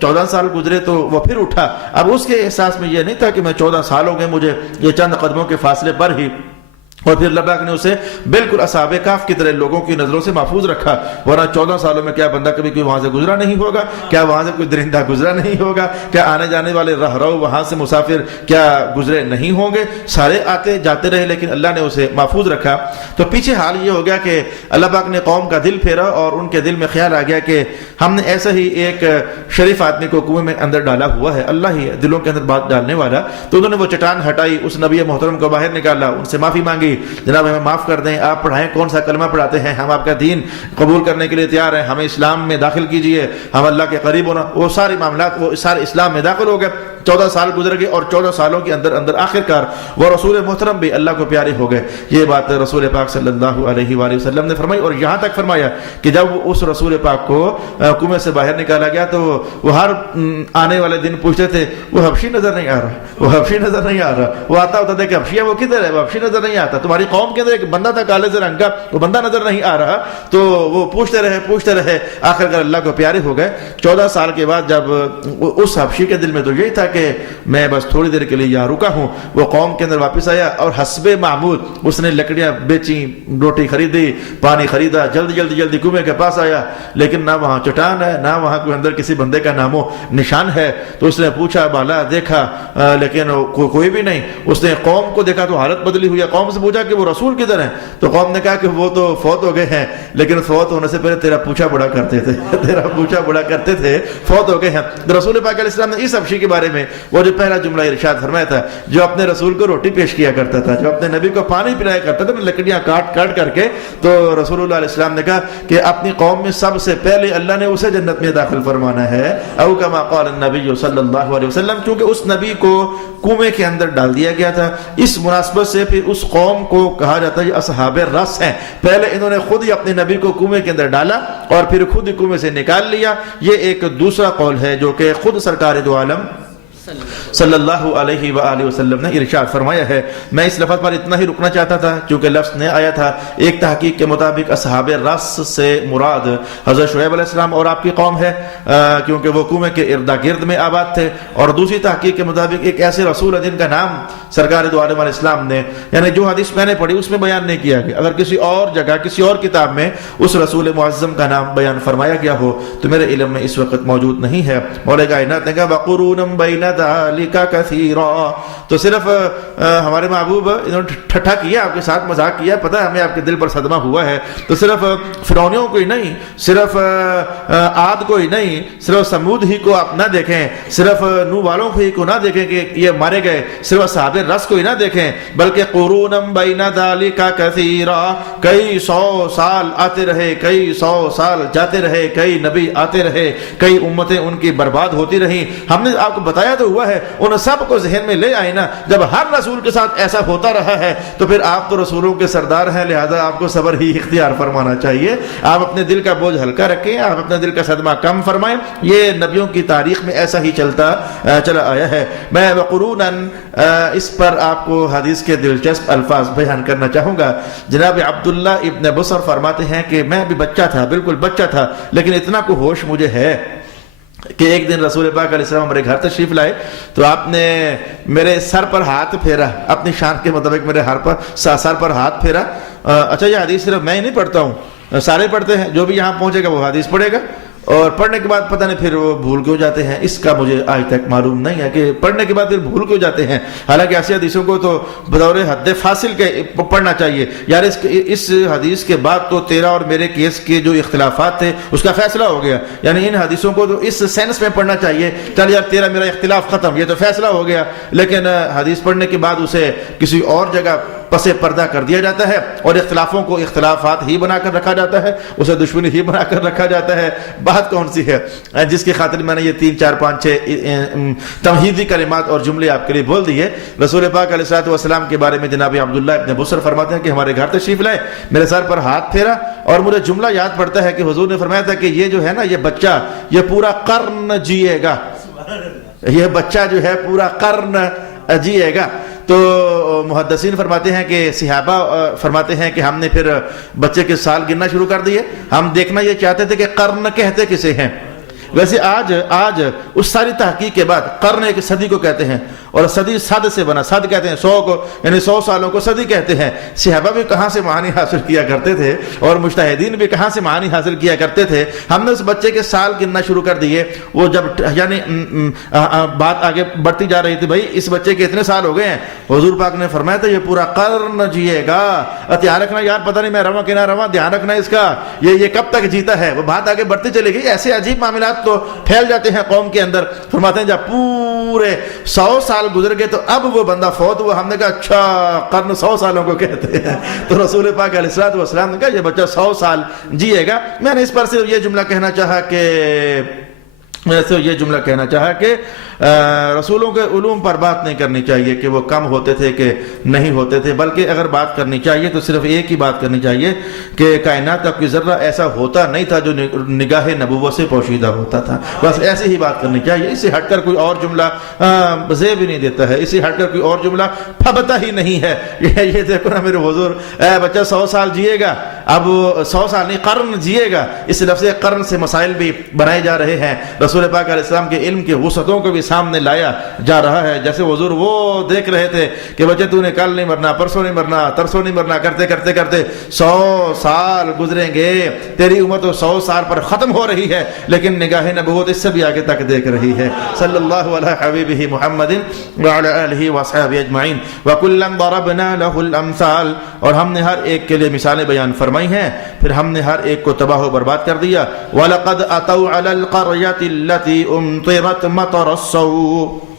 14 سال گزرے تو وہ پھر اٹھا. اب اس کے احساس میں یہ نہیں تھا کہ میں 14 سال ہو گئے مجھے, یہ چند قدموں کے فاصلے پر ہی. اور پھر اللہ پاک نے اسے بالکل اصحاب کہف کی طرح لوگوں کی نظروں سے محفوظ رکھا. ورنہ 14 سالوں میں کیا بندہ کبھی کوئی وہاں سے گزرا نہیں ہوگا؟ کیا وہاں سے کوئی درندہ گزرا نہیں ہوگا؟ کیا آنے جانے والے رہرو وہاں سے مسافر کیا گزرے نہیں ہوں گے؟ سارے آتے جاتے رہے, لیکن اللہ نے اسے محفوظ رکھا. تو پیچھے حال یہ ہو گیا کہ اللہ پاک نے قوم کا دل پھیرا, اور ان کے دل میں خیال آ گیا کہ ہم نے ایسا ہی ایک شریف آدمی کو کنویں میں اندر ڈالا ہوا ہے, اللہ ہی دلوں کے اندر بات ڈالنے والا. تو انہوں نے وہ چٹان ہٹائی, اس نبی محترم کو باہر نکالا, ان سے معافی مانگی, جناب ہمیں معاف کر دیں, آپ پڑھائیں کون سا کلمہ پڑھاتے ہیں, ہم آپ کا دین قبول کرنے کے لیے تیار ہیں, ہمیں اسلام میں داخل کیجئے, ہم اللہ کے قریب ہونا. وہ سارے معاملات وہ سارے اسلام میں داخل ہو گئے. 14 سال گزر گئے, اور 14 سالوں کے اندر اندر آخرکار وہ رسول محترم بھی اللہ کو پیارے ہو گئے. یہ بات رسول پاک صلی اللہ علیہ وآلہ وسلم نے فرمائی, اور یہاں تک فرمایا کہ جب اس رسول پاک کو کنویں سے باہر نکالا گیا تو وہ ہر آنے والے دن پوچھتے تھے, وہ حبشی نظر نہیں آ رہا, وہ حبشی نظر نہیں آ رہا. وہ آتا ہوتا تھا کہ حبشی ہے, وہ کدھر ہے, وہ حبشی نظر نہیں آتا. تمہاری قوم کے اندر ایک بندہ تھا کالے سے رنگ کا, وہ بندہ نظر نہیں آ رہا. تو وہ پوچھتے رہے آخر کار اللہ کو پیارے ہو گئے. 14 سال کے بعد جب اس حبشی کے دل میں تو یہی تھا کہ میں بس تھوڑی دیر کے لیے یہاں رکا ہوں, وہ قوم کے اندر واپس آیا, اور حسب معمول اس نے لکڑیاں بیچی, روٹی خریدی, پانی خریدا, جلدی کنویں کے پاس آیا, لیکن نہ وہاں چٹان ہے, نہ وہاں کوئی اندر کسی بندے کا نام و نشان ہے. تو اس نے پوچھا, بالا دیکھا, لیکن کوئی بھی نہیں. اس نے قوم کو دیکھا تو حالت بدلی ہوئی. قوم سے پوچھا کہ وہ رسول کدھر ہیں؟ تو قوم نے کہا کہ وہ تو فوت ہو گئے ہیں, لیکن فوت ہونے سے پہلے تیرا پوچھا بڑا کرتے تھے, فوت ہو گئے ہیں. رسول پاک علیہ السلام نے اس حبشی کے بارے میں وہ جو پہلا جملہ ارشاد فرمایا تھا, جو اپنے رسول کو روٹی پیش کیا کرتا تھا, جو اپنے نبی کو پانی پلایا کرتا تھا, لکڑیاں کاٹ کر کے. تو رسول اللہ علیہ السلام نے کہا کہ اپنی قوم میں سب سے پہلے اللہ نے اسے جنت میں داخل فرمانا ہے, او کما قال النبی صلی اللہ علیہ وسلم, کیونکہ اس نبی کو کنویں کے اندر ڈال دیا گیا تھا. اس مناسبت سے پھر اس قوم کو کہا جاتا ہے یہ اصحاب رس ہیں. پہلے انہوں نے خود ہی اپنے نبی کو کنویں کے اندر ڈالا اور پھر خود ہی کنویں سے نکال لیا. یہ ایک دوسرا قول ہے جو کہ خود سرکار دو عالم صلی اللہ علیہ وآلہ وسلم نے ارشاد فرمایا ہے. میں اس لفظ پر اتنا ہی رکنا چاہتا تھا کیونکہ لفظ نے آیا تھا. ایک تحقیق کے مطابق اصحاب رس سے مراد حضرت شعیب علیہ السلام اور آپ کی قوم ہے, کیونکہ وہ کنویں کے اردا گرد میں آباد تھے. اور دوسری تحقیق کے مطابق ایک ایسے رسول جن کا نام سرکار دو عالم علیہ السلام نے, یعنی جو حدیث میں نے پڑھی اس میں بیان نہیں کیا گیا. اگر کسی اور جگہ کسی اور کتاب میں اس رسول معظم کا نام بیان فرمایا گیا ہو تو میرے علم میں اس وقت موجود نہیں ہے. مولا کائنات نے کہا وَقُرُونًا بَيْنَ ذلك كثيرا. تو صرف ہمارے محبوب انہوں نے ٹھٹھا کیا، آپ کے ساتھ مذاق کیا، پتہ ہے ہمیں آپ کے دل پر صدمہ ہوا ہے. تو صرف فرعونیوں کو ہی نہیں، صرف عاد کو ہی نہیں، صرف سمود ہی کو آپ نہ دیکھیں، صرف نوح والوں کو ہی کو نہ دیکھیں کہ یہ مارے گئے، صرف صحاب رس کو ہی نہ دیکھیں، بلکہ قرون بین ذلک کثیرا، کئی سو سال آتے رہے، کئی سو سال جاتے رہے، کئی نبی آتے رہے، کئی امتیں ان کی برباد ہوتی رہیں. ہم نے آپ کو بتایا تو ہوا ہے، ان سب کو ذہن میں لے آئے نا. جب ہر رسول کے ساتھ ایسا ہوتا رہا ہے تو پھر آپ تو رسولوں کے سردار ہیں، لہذا آپ کو صبر ہی اختیار فرمانا چاہیے. آپ اپنے دل کا بوجھ ہلکا رکھیں، آپ اپنے دل کا صدمہ کم فرمائیں. یہ نبیوں کی تاریخ میں ایسا ہی چلتا چلا آیا ہے. میں وقروناً اس پر آپ کو حدیث کے دلچسپ الفاظ بیان کرنا چاہوں گا. جناب عبداللہ ابن بصر فرماتے ہیں کہ میں بھی بچہ تھا، بالکل بچہ تھا، لیکن اتنا کو ہوش مجھے ہے کہ ایک دن رسول پاک علیہ السلام میرے گھر تشریف لائے تو آپ نے میرے سر پر ہاتھ پھیرا، اپنی شان کے مطابق میرے سر پر ہاتھ پھیرا. اچھا یہ حدیث صرف میں ہی نہیں پڑھتا ہوں، سارے پڑھتے ہیں، جو بھی یہاں پہنچے گا وہ حدیث پڑھے گا، اور پڑھنے کے بعد پتہ نہیں پھر وہ بھول کیوں جاتے ہیں. اس کا مجھے آج تک معلوم نہیں ہے کہ پڑھنے کے بعد پھر بھول کیوں جاتے ہیں. حالانکہ ایسی حدیثوں کو تو بطور حد فاصل کے پڑھنا چاہیے. یار اس حدیث کے بعد تو تیرا اور میرے کیس کے جو اختلافات تھے اس کا فیصلہ ہو گیا. یعنی ان حدیثوں کو تو اس سینس میں پڑھنا چاہیے، چل یار تیرا میرا اختلاف ختم، یہ تو فیصلہ ہو گیا. لیکن حدیث پڑھنے کے بعد اسے کسی اور جگہ پس پردہ کر دیا جاتا ہے اور اختلافوں کو اختلافات ہی بنا کر رکھا جاتا ہے، اسے دشمنی ہی بنا کر رکھا جاتا ہے. بات کون سی ہے جس کی خاطر میں نے یہ 3 4 5 6 تمہیدی کلمات اور جملے آپ کے لیے بول دیے. رسول پاک علیہ الصلوۃ والسلام کے بارے میں جناب عبداللہ ابن بصر فرماتے ہیں کہ ہمارے گھر تشریف لائے، میرے سر پر ہاتھ پھیرا، اور مجھے جملہ یاد پڑتا ہے کہ حضور نے فرمایا تھا کہ یہ جو ہے نا یہ بچہ یہ پورا قرن جیے گا، یہ بچہ جو ہے پورا قرن جیے گا. تو محدثین فرماتے ہیں کہ صحابہ فرماتے ہیں کہ ہم نے پھر بچے کے سال گننا شروع کر دیے. ہم دیکھنا یہ چاہتے تھے کہ قرن کہتے کسے ہیں. ویسے آج اس ساری تحقیق کے بعد قرن ایک صدی کو کہتے ہیں، اور صدی صد سے بنا، صد کہتے ہیں 100 کو، یعنی 100 سالوں کو صدی کہتے ہیں. صحابہ بھی کہاں سے معانی حاصل کیا کرتے تھے اور مجتہدین بھی کہاں سے معانی حاصل کیا کرتے تھے. ہم نے اس بچے کے سال گننا شروع کر دیے. وہ جب یعنی بات آگے بڑھتی جا رہی تھی، بھائی اس بچے کے اتنے سال ہو گئے ہیں، حضور پاک نے فرمایا تھا یہ پورا قرن جیے گا. دھیان رکھنا یار، پتہ نہیں میں رواں کہ نہ رواں، دھیان رکھنا اس کا، یہ کب تک جیتا ہے. وہ بات آگے بڑھتی چلے گئی. ایسے عجیب معاملات تو پھیل جاتے ہیں قوم کے اندر. فرماتے ہیں جب پورے 100 سال گزر گئے تو اب وہ بندہ فوت ہوا. ہم نے کہا اچھا قرن 100 سالوں کو کہتے ہیں. تو رسول پاک علیہ الصلوۃ والسلام نے کہا یہ بچہ 100 سال جیے گا. میں نے اس پر صرف یہ جملہ کہنا چاہا کہ رسولوں کے علوم پر بات نہیں کرنی چاہیے کہ وہ کم ہوتے تھے کہ نہیں ہوتے تھے، بلکہ اگر بات کرنی چاہیے تو صرف ایک ہی بات کرنی چاہیے کہ کائنات کا کوئی ذرہ ایسا ہوتا نہیں تھا جو نگاہ نبوت سے پوشیدہ ہوتا تھا. بس ایسی ہی بات کرنی چاہیے. اس سے ہٹ کر کوئی اور جملہ زیب ہی نہیں دیتا ہے، اس سے ہٹ کر کوئی اور جملہ پھبتا ہی نہیں ہے. یہ دیکھو نا میرے حضور، بچہ 100 سال جیے گا، اب 100 سال نہیں قرن جیے گا. اس لفظ قرن سے مسائل بھی بنائے جا رہے ہیں. رسول پاک علیہ السلام کے علم کے وسعتوں کو بھی سامنے لایا جا رہا ہے. جیسے حضور وہ دیکھ رہے تھے کہ بچے تو نے کل نہیں مرنا، پرسوں نہیں مرنا، ترسوں نہیں مرنا، کرتے کرتے کرتے 100 سال گزریں گے. تیری عمر تو 100 سال پر ختم ہو رہی ہے، لیکن نگاہ نبوت اس سے بھی آگے تک دیکھ رہی ہے. صلی اللہ علیہ حبیبہ محمد وعلی آلہ وصحبہ اجمعین. وکلا ضربنا له الامثال، اور ہم نے ہر ایک کے لیے مثالیں بیان فرمائی ہیں، پھر ہم نے ہر ایک کو تباہ و برباد کر دیا. وَلَقَدْ أَتَوْا عَلَى الْقَرْيَةِ الَّتِي أُمْطِرَتْ مَطَرَ السَّوْءِ،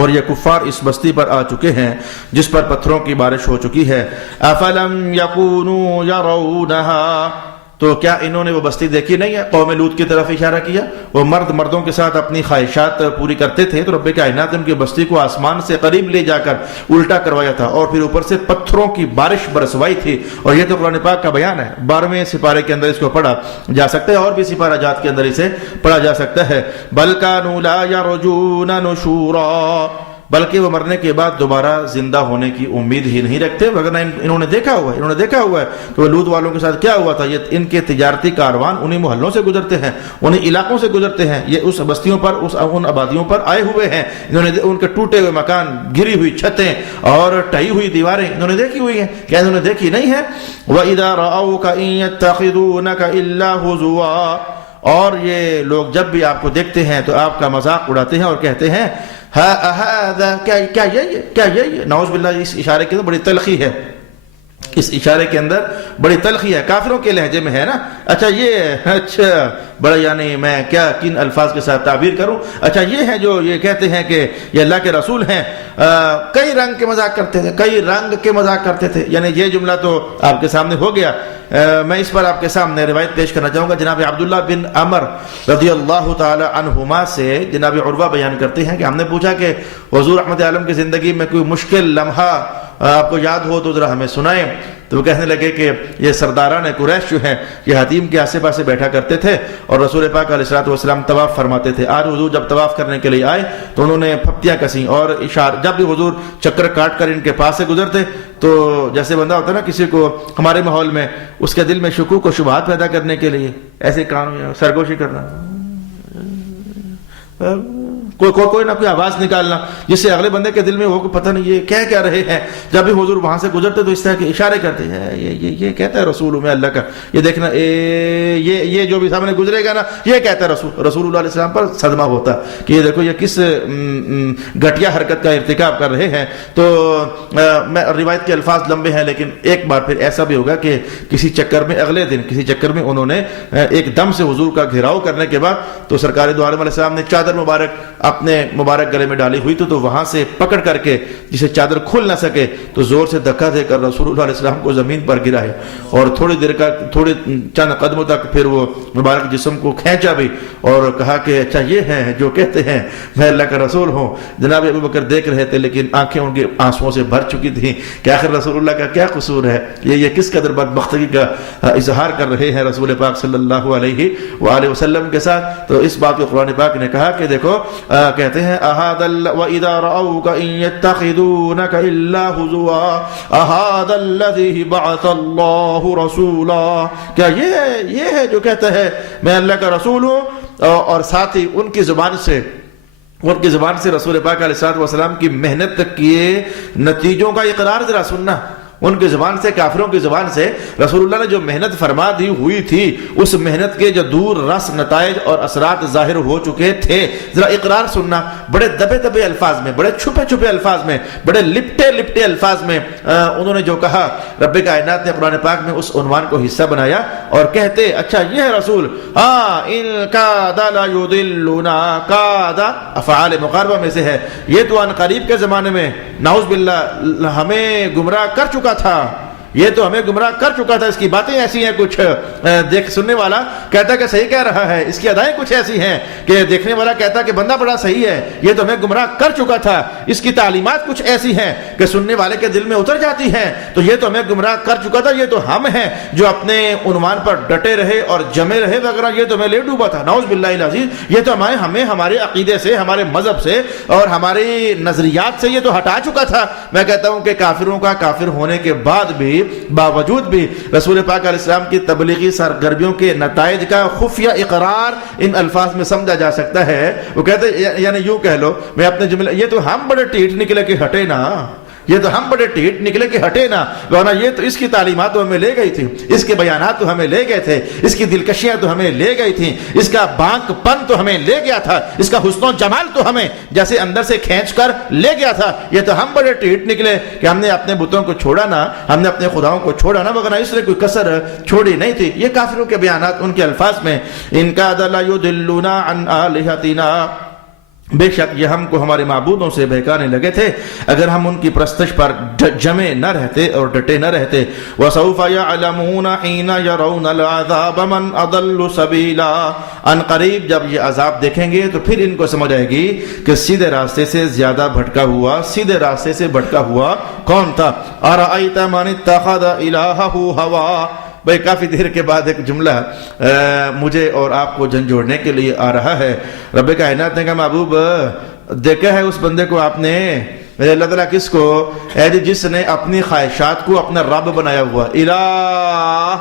اور یہ کفار اس بستی پر آ چکے ہیں جس پر پتھروں کی بارش ہو چکی ہے. أَفَلَمْ يَكُونُوا يَرَوْنَهَا، تو کیا انہوں نے وہ بستی دیکھی نہیں ہے؟ قوم لوط کی طرف اشارہ کیا. وہ مرد مردوں کے ساتھ اپنی خواہشات پوری کرتے تھے، تو رب کائنات نے ان کی بستی کو آسمان سے قریب لے جا کر الٹا کروایا تھا، اور پھر اوپر سے پتھروں کی بارش برسوائی تھی. اور یہ تو قرآن پاک کا بیان ہے. 12ویں سپارے کے اندر اس کو پڑھا جا سکتا ہے، اور بھی سپارہ جات کے اندر اسے پڑھا جا سکتا ہے. بل كانوا لا يرجون نشورا، بلکہ وہ مرنے کے بعد دوبارہ زندہ ہونے کی امید ہی نہیں رکھتے. وگرنہ انہوں نے دیکھا ہوا ہے کہ وہ لوط والوں کے ساتھ کیا ہوا تھا. یہ ان کے تجارتی کاروان انہی محلوں سے گزرتے ہیں، انہی علاقوں سے گزرتے ہیں. یہ اس بستیوں پر، ان آبادیوں پر آئے ہوئے ہیں. انہوں نے ان کے ٹوٹے ہوئے مکان، گری ہوئی چھتیں اور ٹہی ہوئی دیواریں انہوں نے دیکھی ہوئی ہیں. کیا انہوں نے دیکھی نہیں ہے؟ وَإِذَا رَأَوْكَ إِن يَتَّخِذُونَكَ إِلَّا هُزُوًا، اور یہ لوگ جب بھی آپ کو دیکھتے ہیں تو آپ کا مذاق اڑاتے ہیں اور کہتے ہیں کیا یہ نعوذ باللہ، اس اشارے کے اندر بڑی تلخی ہے، اس اشارے کے اندر بڑی تلخی ہے، کافروں کے لہجے میں ہے نا. اچھا یہ، اچھا بڑا، یعنی میں کیا کن الفاظ کے ساتھ تعبیر کروں. اچھا یہ ہے جو یہ کہتے ہیں کہ یہ اللہ کے رسول ہیں. کئی رنگ کے مذاق کرتے تھے، کئی رنگ کے مذاق کرتے تھے. یعنی یہ جملہ تو آپ کے سامنے ہو گیا. میں اس پر آپ کے سامنے روایت پیش کرنا چاہوں گا. جناب عبداللہ بن عمر رضی اللہ تعالی عنہما سے جناب عروہ بیان کرتے ہیں کہ ہم نے پوچھا کہ حضور رحمت عالم کی زندگی میں کوئی مشکل لمحہ آپ کو یاد ہو تو ذرا ہمیں سنائیں. تو وہ کہنے لگے کہ یہ سرداران قریش جو ہیں یہ حتیم کے آسے پاسے بیٹھا کرتے تھے اور رسول پاک علیہ الصلوۃ والسلام طواف فرماتے تھے. آج حضور جب طواف کرنے کے لیے آئے تو انہوں نے پھپتیاں کسیں اور جب بھی حضور چکر کاٹ کر ان کے پاس سے گزرتے تو جیسے بندہ ہوتا ہے نا کسی کو ہمارے ماحول میں اس کے دل میں شکوک و شبہات پیدا کرنے کے لیے ایسے کام سرگوشی کرنا، کوئی نہ کوئی آواز نکالنا جس سے اگلے بندے کے دل میں ہو کہ پتہ نہیں یہ کہہ رہے ہیں. جب بھی حضور وہاں سے گزرتے تو اس طرح کے اشارے کرتے ہیں، یہ کہتا ہے رسول میں اللہ کا، یہ دیکھنا یہ جو بھی سامنے گزرے گا نا یہ کہتا ہے رسول اللہ علیہ السلام پر صدمہ ہوتا کہ یہ دیکھو یہ کس گھٹیا حرکت کا ارتکاب کر رہے ہیں. تو میں روایت کے الفاظ لمبے ہیں لیکن ایک بار پھر ایسا بھی ہوگا کہ کسی چکر میں اگلے دن کسی چکر میں انہوں نے ایک دم سے حضور کا گھیراؤ کرنے کے بعد تو سرکار دو عالم علیہ السلام نے چادر مبارک اپنے مبارک گلے میں ڈالی ہوئی تو وہاں سے پکڑ کر کے جسے چادر کھل نہ سکے تو زور سے دھکا دے کر رسول اللہ علیہ السلام کو زمین پر گرایا اور تھوڑے چند قدموں تک پھر وہ مبارک جسم کو کھینچا بھی اور کہا کہ اچھا یہ ہے جو کہتے ہیں میں اللہ کا رسول ہوں. جناب ابو بکر دیکھ رہے تھے لیکن آنکھیں ان کی آنسوؤں سے بھر چکی تھیں کہ آخر رسول اللہ کا کیا قصور ہے، یہ کس قدر بدبختگی کا اظہار کر رہے ہیں رسول پاک صلی اللہ علیہ وآلہ وسلم کے ساتھ. تو اس بات کو قرآن پاک نے کہا کہ دیکھو کہتے ہیں وَإِذَا رَأَوْكَ إِن يَتَّخِذُونَكَ إِلَّا هُزُوًا أَهَذَا الَّذِي بَعَثَ اللَّهُ رَسُولًا. کیا یہ ہے جو کہتا ہے میں اللہ کا رسول ہوں، اور ساتھ ہی ان کی زبان سے رسول پاک علیہ الصلوۃ والسلام کی محنت کیے نتیجوں کا اقرار ذرا سننا. ان کی زبان سے، کافروں کی زبان سے رسول اللہ نے جو محنت فرما دی ہوئی تھی اس محنت کے جو دور رس نتائج اور اثرات ظاہر ہو چکے تھے، ذرا اقرار سننا. بڑے دبے الفاظ میں، بڑے چھپے الفاظ میں، بڑے لپٹے الفاظ میں انہوں نے جو کہا رب کائنات نے قرآن پاک میں اس عنوان کو حصہ بنایا اور کہتے اچھا یہ ہے رسول. ان کاد لیضلنا، کاد افعال مقاربہ میں سے ہے، یہ تو ان قریب کے زمانے میں نعوذ باللہ ہمیں گمراہ کر چکا تھا، یہ تو ہمیں گمراہ کر چکا تھا. اس کی باتیں ایسی ہیں کچھ دیکھ سننے والا کہتا کہ صحیح کہہ رہا ہے، اس کی ادائیں کچھ ایسی ہیں کہ دیکھنے والا کہتا کہ بندہ بڑا صحیح ہے، یہ تو ہمیں گمراہ کر چکا تھا. اس کی تعلیمات کچھ ایسی ہیں کہ سننے والے کے دل میں اتر جاتی ہیں، تو یہ تو ہمیں گمراہ کر چکا تھا، یہ تو ہم ہیں جو اپنے عنوان پر ڈٹے رہے اور جمے رہے وغیرہ، یہ تو ہمیں لے ڈوبا تھا. نعوذ باللہ العزیز، یہ تو ہمیں ہمارے عقیدے سے، ہمارے مذہب سے اور ہماری نظریات سے یہ تو ہٹا چکا تھا. میں کہتا ہوں کہ کافروں کا کافر ہونے کے بعد بھی، باوجود بھی رسول پاک علیہ السلام کی تبلیغی سرگرمیوں کے نتائج کا خفیہ اقرار ان الفاظ میں سمجھا جا سکتا ہے. وہ کہتے یعنی یوں کہہ لو، میں اپنے جملے، یہ تو ہم بڑے ٹھیٹ نکلے کہ ہٹے نا، یہ تو ہم بڑے ٹھیٹ نکلے کہ ہٹے نا، ورنہ یہ تو اس کی تعلیمات تو ہمیں لے گئی تھی، اس کے بیانات تو ہمیں لے گئے تھے، اس کی دلکشیاں تو ہمیں لے گئی تھیں، اس کا بانک پن تو ہمیں لے گیا تھا، اس کا حسن و جمال تو ہمیں جیسے اندر سے کھینچ کر لے گیا تھا. یہ تو ہم بڑے ٹھیٹ نکلے کہ ہم نے اپنے بتوں کو چھوڑا نا، ہم نے اپنے خداؤں کو چھوڑا نا، وغیرہ اس نے کوئی کسر چھوڑی نہیں تھی. یہ کافروں کے بیانات ان کے الفاظ میں، ان کاد لیضلنا عن آلہتنا، بے شک یہ ہم کو ہمارے معبودوں سے بہکانے لگے تھے اگر ہم ان کی پرستش پر جمے نہ رہتے اور ڈٹے نہ رہتے. وَسَوْفَ يَعْلَمُونَ حِينَ يَرَوْنَ الْعَذَابَ مَنْ أَضَلُّ سَبِيلًا. ان قریب جب یہ عذاب دیکھیں گے تو پھر ان کو سمجھ آئے گی کہ سیدھے راستے سے زیادہ بھٹکا ہوا، سیدھے راستے سے بھٹکا ہوا کون تھا. أَرَأَيْتَ مَنِ اتَّخَذَ إِلَٰهَهُ هَوَاهُ. بھئی کافی دیر کے بعد ایک جملہ مجھے اور آپ کو جھنجھوڑنے کے لیے آ رہا ہے. رب کائنات نے کہا محبوب دیکھا ہے اس بندے کو آپ نے، اللہ تعالیٰ کس کو، جس نے اپنی خواہشات کو اپنا رب بنایا ہوا، الہ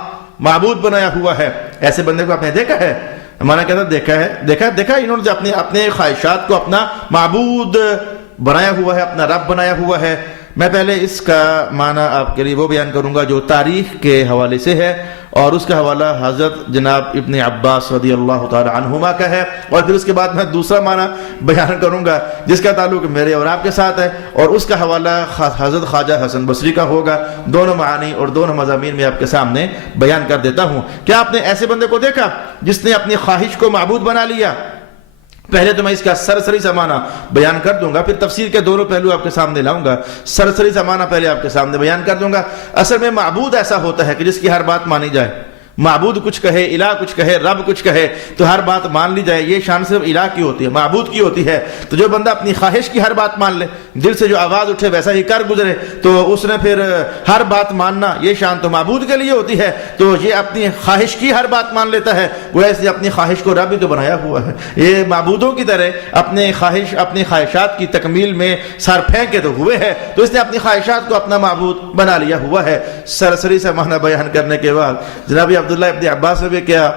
معبود بنایا ہوا ہے. ایسے بندے کو آپ نے دیکھا ہے؟ ہمارا کہتا دیکھا انہوں نے اپنے خواہشات کو اپنا معبود بنایا ہوا ہے، اپنا رب بنایا ہوا ہے. میں پہلے اس کا معنی آپ کے لیے وہ بیان کروں گا جو تاریخ کے حوالے سے ہے، اور اس کا حوالہ حضرت جناب ابن عباس رضی اللہ تعالی عنہما کا ہے، اور پھر اس کے بعد میں دوسرا معنی بیان کروں گا جس کا تعلق میرے اور آپ کے ساتھ ہے، اور اس کا حوالہ حضرت خواجہ حسن بصری کا ہوگا۔ دونوں معانی اور دونوں مضامین میں آپ کے سامنے بیان کر دیتا ہوں۔ کیا آپ نے ایسے بندے کو دیکھا جس نے اپنی خواہش کو معبود بنا لیا؟ پہلے تو میں اس کا سرسری سا معنی بیان کر دوں گا، پھر تفسیر کے دونوں پہلو آپ کے سامنے لاؤں گا۔ سرسری سا معنی پہلے آپ کے سامنے بیان کر دوں گا۔ اصل میں معبود ایسا ہوتا ہے کہ جس کی ہر بات مانی جائے۔ معبود کچھ کہے، الہ کچھ کہے، رب کچھ کہے تو ہر بات مان لی جائے، یہ شان صرف الہ کی ہوتی ہے، معبود کی ہوتی ہے۔ تو جو بندہ اپنی خواہش کی ہر بات مان لے، دل سے جو آواز اٹھے ویسا ہی کر گزرے، تو اس نے پھر ہر بات ماننا، یہ شان تو معبود کے لیے ہوتی ہے۔ تو یہ اپنی خواہش کی ہر بات مان لیتا ہے، وہ ایسے اپنی خواہش کو رب ہی تو بنایا ہوا ہے۔ یہ معبودوں کی طرح اپنے خواہشات کی تکمیل میں سر پھینکے تو ہوئے ہے، تو اس نے اپنی خواہشات کو اپنا معبود بنا لیا ہوا ہے۔ سرسری سے معنی بیان کرنے کے بعد جناب عبداللہ ابن عباس نے بھی کیا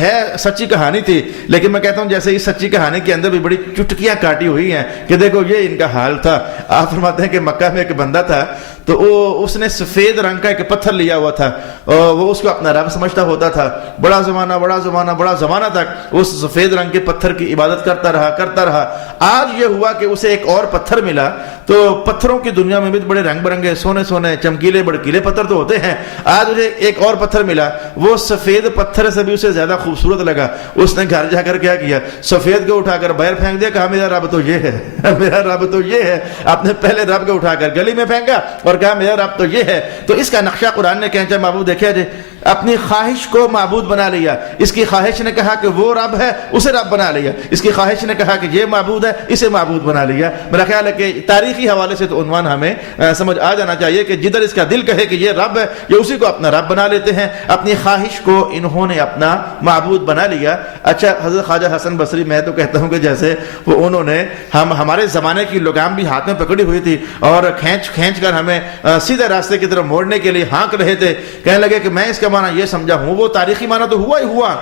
ہے، سچی کہانی تھی، لیکن میں کہتا ہوں جیسے اس سچی کہانی کے اندر بھی بڑی چٹکیاں کاٹی ہوئی ہیں کہ دیکھو یہ ان کا حال تھا۔ آپ فرماتے ہیں کہ مکہ میں ایک بندہ تھا، تو اس نے سفید رنگ کا ایک پتھر لیا ہوا تھا، اور وہ اس کو اپنا رب سمجھتا ہوتا تھا۔ بڑا زمانہ تک اس سفید رنگ کے پتھر کی عبادت کرتا رہا۔ آج یہ ہوا کہ اسے ایک اور پتھر ملا، تو پتھروں کی دنیا میں بھی بڑے رنگ برنگے سونے چمکیلے بڑکیلے پتھر تو ہوتے ہیں۔ آج اسے ایک اور پتھر ملا، وہ سفید پتھر سے بھی اسے زیادہ خوبصورت لگا۔ اس نے گھر جا کر کیا کیا، سفید کو اٹھا کر باہر پھینک دیا، کہا میرا رب تو یہ ہے، میرا رب تو یہ ہے۔ آپ نے پہلے رب کو اٹھا کر گلی میں پھینکا اور کہا میرا رب تو یہ ہے۔ تو اس کا نقشہ قرآن نے کہا معبود دیکھا جی، اپنی خواہش کو معبود بنا لیا۔ اس کی خواہش نے کہا کہ وہ رب ہے، اسے رب بنا لیا۔ اس کی خواہش نے کہا کہ یہ معبود ہے، اسے معبود بنا لیا۔ میرا خیال ہے کہ تاریخی حوالے سے تو عنوان ہمیں سمجھ آ جانا چاہیے کہ جدھر اس کا دل کہے کہ یہ رب ہے، یہ اسی کو اپنا رب بنا لیتے ہیں۔ اپنی خواہش کو انہوں نے اپنا معبود بنا لیا۔ اچھا، حضرت خواجہ حسن بصری، میں تو کہتا ہوں کہ جیسے وہ انہوں نے ہمارے زمانے کی لگام بھی ہاتھ میں پکڑی ہوئی تھی اور کھینچ کر ہمیں سیدھے راستے کی طرف موڑنے کے لیے ہانک رہے تھے، کہنے لگے کہ میں اس کا معنی یہ سمجھا ہوں، وہ تاریخی معنی تو ہوا ہی ہوا۔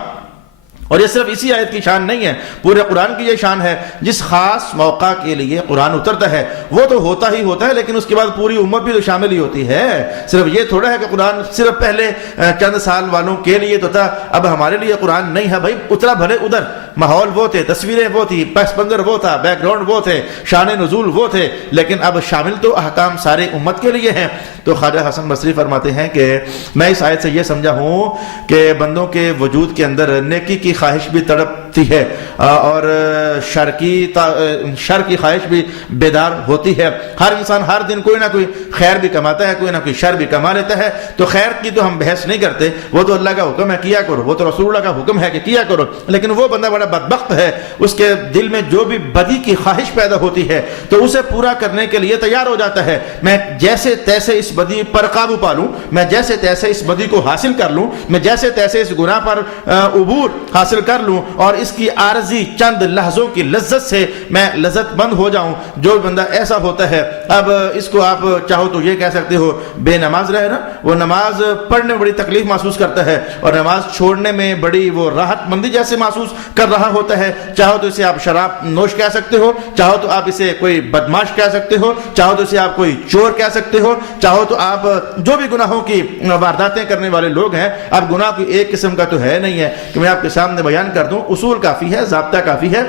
اور یہ صرف اسی آیت کی شان نہیں ہے، پورے قرآن کی یہ شان ہے۔ جس خاص موقع کے لیے قرآن اترتا ہے وہ تو ہوتا ہی ہوتا ہے، لیکن اس کے بعد پوری امت بھی تو شامل ہی ہوتی ہے۔ صرف یہ تھوڑا ہے کہ قرآن صرف پہلے چند سال والوں کے لیے تو تھا، اب ہمارے لیے قرآن نہیں ہے۔ بھائی اترا بھلے ادھر ماحول وہ تھے، تصویریں وہ تھی، پس منظر وہ تھا، بیک گراؤنڈ وہ تھے، شان نزول وہ تھے، لیکن اب شامل تو احکام سارے امت کے لیے ہیں۔ تو خواجہ حسن بصری فرماتے ہیں کہ میں اس آیت سے یہ سمجھا ہوں کہ بندوں کے وجود کے اندر نیکی کی خواہش بھی تڑپتی ہے، اور شر کی خواہش بھی بیدار ہوتی ہے۔ ہر انسان ہر دن کوئی نہ کوئی خیر بھی کماتا ہے، کوئی نہ کوئی شر بھی کما لیتا ہے۔ تو خیر کی تو ہم بحث نہیں کرتے، وہ تو اللہ کا حکم ہے کیا کرو، وہ تو رسول اللہ کا حکم ہے کہ کیا کرو، لیکن وہ بندہ بڑا بدبخت ہے، اس کے دل میں جو بھی بدی کی خواہش پیدا ہوتی ہے تو اسے پورا کرنے کے لیے تیار ہو جاتا ہے۔ میں جیسے تیسے اس بدی پر قابو پالوں، میں جیسے تیسے اس بدی کو حاصل کر لوں، میں جیسے تیسے اس گناہ پر عبور حاصل کر لوں، اور اس کی عارضی چند لحظوں کی لذت سے میں لذت مند ہو جاؤں۔ جو بندہ ایسا ہوتا ہے، اب اس کو آپ چاہو تو یہ کہہ سکتے ہو بے نماز رہے نا، وہ نماز پڑھنے میں بڑی تکلیف محسوس کرتا ہے اور نماز چھوڑنے میں بڑی وہ راحت مندی جیسے محسوس کر رہا ہوتا ہے۔ چاہو تو اسے آپ شراب نوش کہہ سکتے ہو، چاہو تو آپ اسے کوئی بدماش کہہ سکتے ہو، چاہو تو اسے آپ کوئی چور کہہ سکتے ہو، چاہو تو آپ جو بھی گناہوں کی وارداتیں کرنے والے لوگ ہیں۔ اب گناہ کوئی ایک قسم کا تو ہے نہیں ہے کہ میں آپ کے سامنے بیان کر دوں، اصول کافی ہے، ضابطہ کافی ہے۔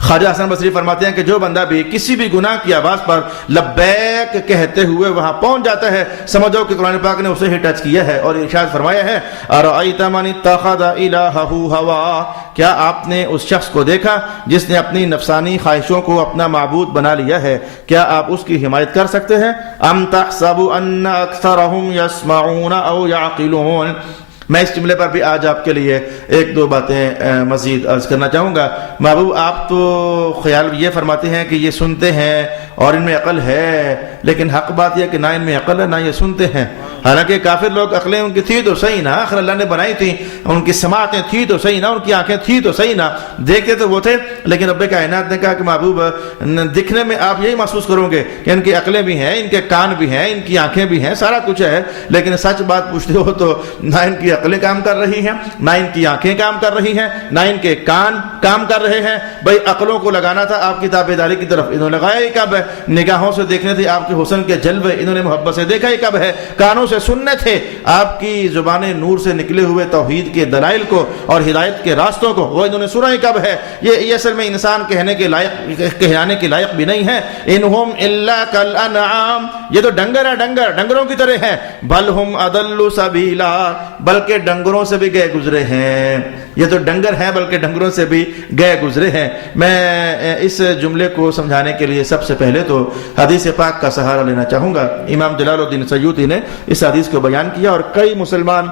خواجہ حسن بصری فرماتے ہیں کہ جو بندہ بھی کسی بھی گناہ کی آواز پر لبیک کہتے ہوئے وہاں پہنچ جاتا ہے، سمجھو کہ قرآن پاک نے اسے ہی ٹچ کیا ہے، اور ارشاد فرمایا ہے ارأیت من اتخذ الہہ ہوا، کیا آپ نے اس شخص کو دیکھا جس نے اپنی نفسانی خواہشوں کو اپنا معبود بنا لیا ہے؟ کیا آپ اس کی حمایت کر سکتے ہیں؟ ام تحسب ان اکثرهم یسمعون او یعقلون۔ میں اس جملے پر بھی آج آپ کے لیے ایک دو باتیں مزید عرض کرنا چاہوں گا۔ محبوب، آپ تو خیال یہ فرماتے ہیں کہ یہ سنتے ہیں اور ان میں عقل ہے، لیکن حق بات یہ کہ نہ ان میں عقل ہے نہ یہ سنتے ہیں۔ حالانکہ کافر لوگ عقلیں ان کی تھی تو صحیح نا، آخر اللہ نے بنائی تھی، ان کی سماعتیں تھی تو صحیح نا، ان کی آنکھیں تھی تو صحیح نا، دیکھتے تو وہ تھے، لیکن رب کائنات نے کہا کہ محبوب دکھنے میں آپ یہی محسوس کرو گے کہ ان کی عقلیں بھی ہیں، ان کے کان بھی ہیں، ان کی آنکھیں بھی ہیں، سارا کچھ ہے، لیکن سچ بات پوچھتے ہو تو نہ ان کی عقلیں کام کر رہی ہیں، نہ ان کی آنکھیں کام کر رہی ہیں، نہ ان کے کان کام کر رہے ہیں۔ بھائی عقلوں کو لگانا تھا آپ کی تابعداری کی طرف، انہوں نے لگایا ہی کب ہے؟ نگاہوں سے دیکھنے تھے آپ کے حسن کے جلوے، انہوں نے محبت سے دیکھا ہی کب ہے؟ کانوں سے سننے تھے آپ کی زبان نور سے نکلے ہوئے توحید کے دلائل کو اور ہدایت کے راستوں کو، وہ انہوں نے سنا ہی کب ہے؟ یہ اصل میں انسان کہنے کے لائق، کہلانے کے لائق بھی نہیں ہے۔ انہم الا کالانعام، یہ تو ڈنگر ہے، ڈنگروں کی طرح ہیں، بل ہم اضل سبیلا، بلکہ ڈنگروں سے بھی گئے گزرے ہیں۔ یہ تو ڈنگر ہیں بلکہ ڈنگروں سے بھی گئے گزرے ہیں۔ میں اس جملے کو سمجھانے کے لیے سب سے پہلے تو حدیث پاک کا سہارا لینا چاہوں گا۔ امام جلال الدین سیوطی نے اس حدیث کو بیان کیا اور کئی مسلمان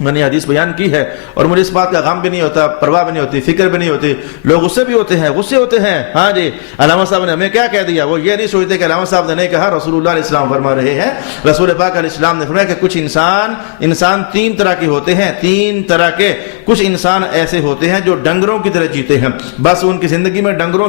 میں نے حدیث بیان کی ہے، اور مجھے اس بات کا غم بھی نہیں ہوتا، پرواہ بھی نہیں ہوتی، فکر بھی نہیں ہوتی۔ لوگ غصے بھی ہوتے ہیں، غصے ہوتے ہیں، ہاں جی علامہ صاحب نے ہمیں کیا کہہ دیا، وہ یہ نہیں سوچتے کہ علامہ صاحب نے نہیں کہا، رسول اللہ علیہ السلام فرما رہے ہیں، رسول پاک علیہ السلام نے فرمایا کہ کچھ انسان تین طرح کے ہوتے ہیں، تین طرح کے کچھ انسان ایسے ہوتے ہیں جو ڈنگروں کی طرح جیتے ہیں، بس ان کی زندگی میں ڈنگروں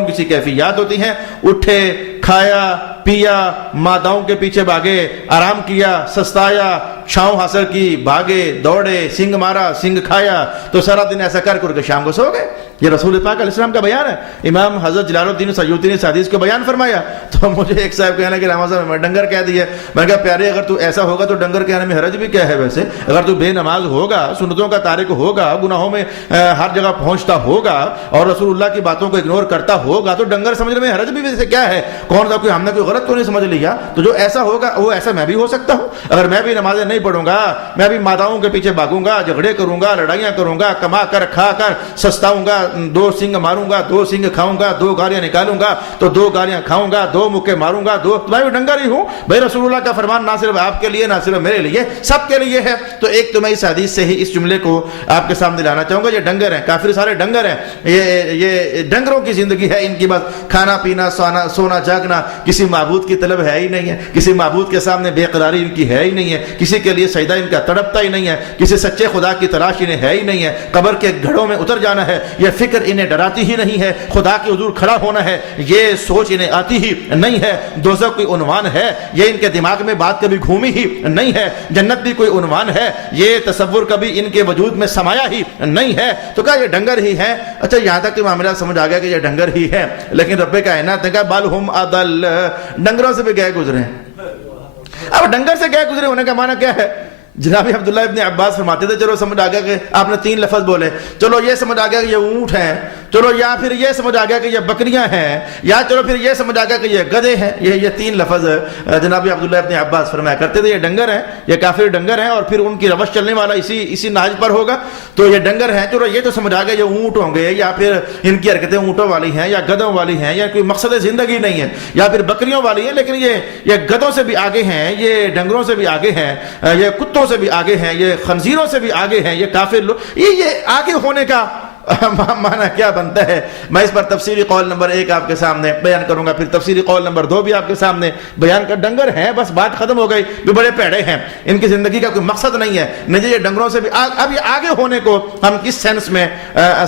کی سی کیفیات ہوتی ہیں، اٹھے، کھایا، پیا، ماداؤں کے پیچھے بھاگے، آرام کیا، سستایا، چھاؤں حاصل کی، بھاگے، دوڑے، سنگ مارا، سنگ کھایا، تو سارا دن ایسا کر کے شام کو سو گئے۔ یہ رسول پاک علیہ السلام کا بیان ہے۔ امام حضرت جلال الدین سیوطی نے اس حدیث کو بیان فرمایا، تو مجھے ایک صاحب کہنا کہ علامہ صاحب میں ڈنگر کہہ دیا۔ میں نے کہا پیارے اگر تو ایسا ہوگا تو ڈنگر کہنے میں حرج بھی کیا ہے؟ ویسے اگر تو بے نماز ہوگا، سنتوں کا تارک ہوگا، گناہوں میں ہر جگہ پہنچتا ہوگا اور رسول اللہ کی باتوں کو اگنور کرتا ہوگا تو ڈنگر سمجھنے میں حرج بھی ویسے کیا ہے؟ کون سا کوئی ہم نے کوئی غلط تو نہیں سمجھ لیا؟ تو جو ایسا ہوگا وہ ایسا میں بھی ہو سکتا ہوں۔ اگر میں بھی نمازیں نہیں پڑھوں گا، میں بھی ماداؤں کے پیچھے بھاگوں گا، جھگڑے کروں گا، لڑائیاں کروں گا، کما کر کھا کر سستاؤں گا، دو سنگ ماروں گا، دو سنگ کھاؤں گا، دو گالیاں نکالوں گا تو دو گالیاں کھاؤں گا، دو مکے ماروں گا، میں بھی ڈنگر ہی ہوں۔ بھائی رسول اللہ کا فرمان نہ صرف آپ کے لیے، نہ صرف میرے لیے، سب کے لیے ہے۔ تو ایک تو میں اس حدیث سے ہی اس جملے کو آپ کے سامنے لانا چاہوں گا، یہ ڈنگر ہیں، کافر سارے ڈنگر ہیں، یہ ڈنگروں کی زندگی ہے ان کی، بس کھانا پینا، سونا جاگنا، کسی معبود کی طلب ہے ہی نہیں ہے، کسی معبود کے سامنے بے قراری ان کی ہے ہی نہیں ہے، کسی کے لیے سجدہ ان کا تڑپتا ہی نہیں ہے، کسی سچے خدا کی تلاش انہیں ہے ہی نہیں ہے، قبر کے گھڑوں میں اتر جانا ہے یہ فکر انہیں ڈراتی ہی نہیں ہے، خدا کے حضور کھڑا ہونا ہے یہ سوچ انہیں آتی ہی نہیں ہے، دوزخ کوئی عنوان ہے یہ ان کے دماغ میں بات کبھی گھومی ہی نہیں ہے، جنت بھی کوئی عنوان ہے یہ تصور کبھی ان کے وجود میں سمایا ہی نہیں ہے۔ تو کہا یہ ڈنگر ہی ہے۔ اچھا یہاں تک کہ معاملہ سمجھ آ گیا کہ یہ ڈنگر ہی ہے، لیکن رب کائنات نے کہا بل ہم اضل، ڈنگروں سے بھی گئے گزرے ہیں۔ اب ڈنگر سے گئے گزرے ہونے کا معنی کیا ہے؟ جناب عبداللہ ابن عباس فرماتے تھے چلو سمجھ آ گیا کہ آپ نے تین لفظ بولے، چلو یہ سمجھ آ گیا کہ یہ اونٹ ہیں، چلو یا پھر یہ سمجھ آ گیا کہ یہ بکریاں ہیں، یا چلو پھر یہ سمجھ آ گیا کہ یہ گدھے ہیں۔ یہ تین لفظ جناب عبداللہ ابن عباس فرمایا کرتے تھے، یہ ڈنگر ہیں، یہ کافر ڈنگر ہیں، اور پھر ان کی روش چلنے والا اسی نہج پر ہوگا، تو یہ ڈنگر ہیں۔ چلو یہ تو سمجھ آ گیا یہ اونٹ ہوں گے، یا پھر ان کی حرکتیں اونٹوں والی ہیں یا گدھوں والی ہیں، یا کوئی مقصد زندگی نہیں ہے، یا پھر بکریوں والی ہیں، لیکن یہ گدھوں سے بھی آگے ہیں، یہ ڈنگروں سے بھی آگے ہیں، یہ کتوں سے بھی آگے ہیں، یہ خنزیروں سے بھی آگے ہیں، یہ کافر لوگ۔ یہ آگے ہونے کا معنی کیا بنتا ہے؟ میں اس پر تفسیری قول نمبر 1 آپ کے سامنے بیان کروں گا، پھر تفسیری قول نمبر 2 بھی آپ کے سامنے بیان کر۔ ڈنگر ہیں بس بات ختم ہو گئی، بھی بڑے پیڑے ہیں، ان کی زندگی کا کوئی مقصد نہیں ہے، نہیں یہ ڈنگروں سے بھی اب یہ آگے ہونے کو ہم کس سینس میں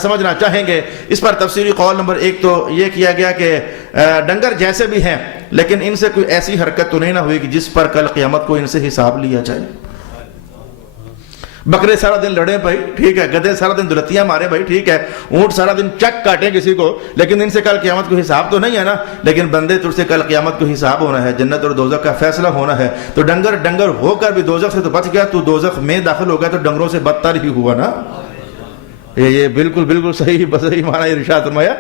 سمجھنا چاہیں گے؟ اس پر تفسیری قول نمبر 1 تو یہ کیا گیا کہ ڈنگر جیسے بھی ہیں لیکن ان سے کوئی ایسی حرکت تو نہیں نہ ہوئی کہ جس پر کل قیامت کو ان سے حساب لیا جائے۔ بکرے سارا دن لڑیں بھائی ٹھیک ہے، گدھے سارا دن دلتیاں مارے بھائی ٹھیک ہے، اونٹ سارا دن چک کاٹیں کسی کو، لیکن ان سے کل قیامت کو حساب تو نہیں ہے نا۔ لیکن بندے تجھ سے کل قیامت کو حساب ہونا ہے، جنت اور دوزخ کا فیصلہ ہونا ہے۔ تو ڈنگر ہو کر بھی دوزخ سے تو بچ گیا، تو دوزخ میں داخل ہو گیا تو ڈنگروں سے بدتر ہی ہوا نا۔ یہ بالکل صحیح معنی ارشاد فرمایا،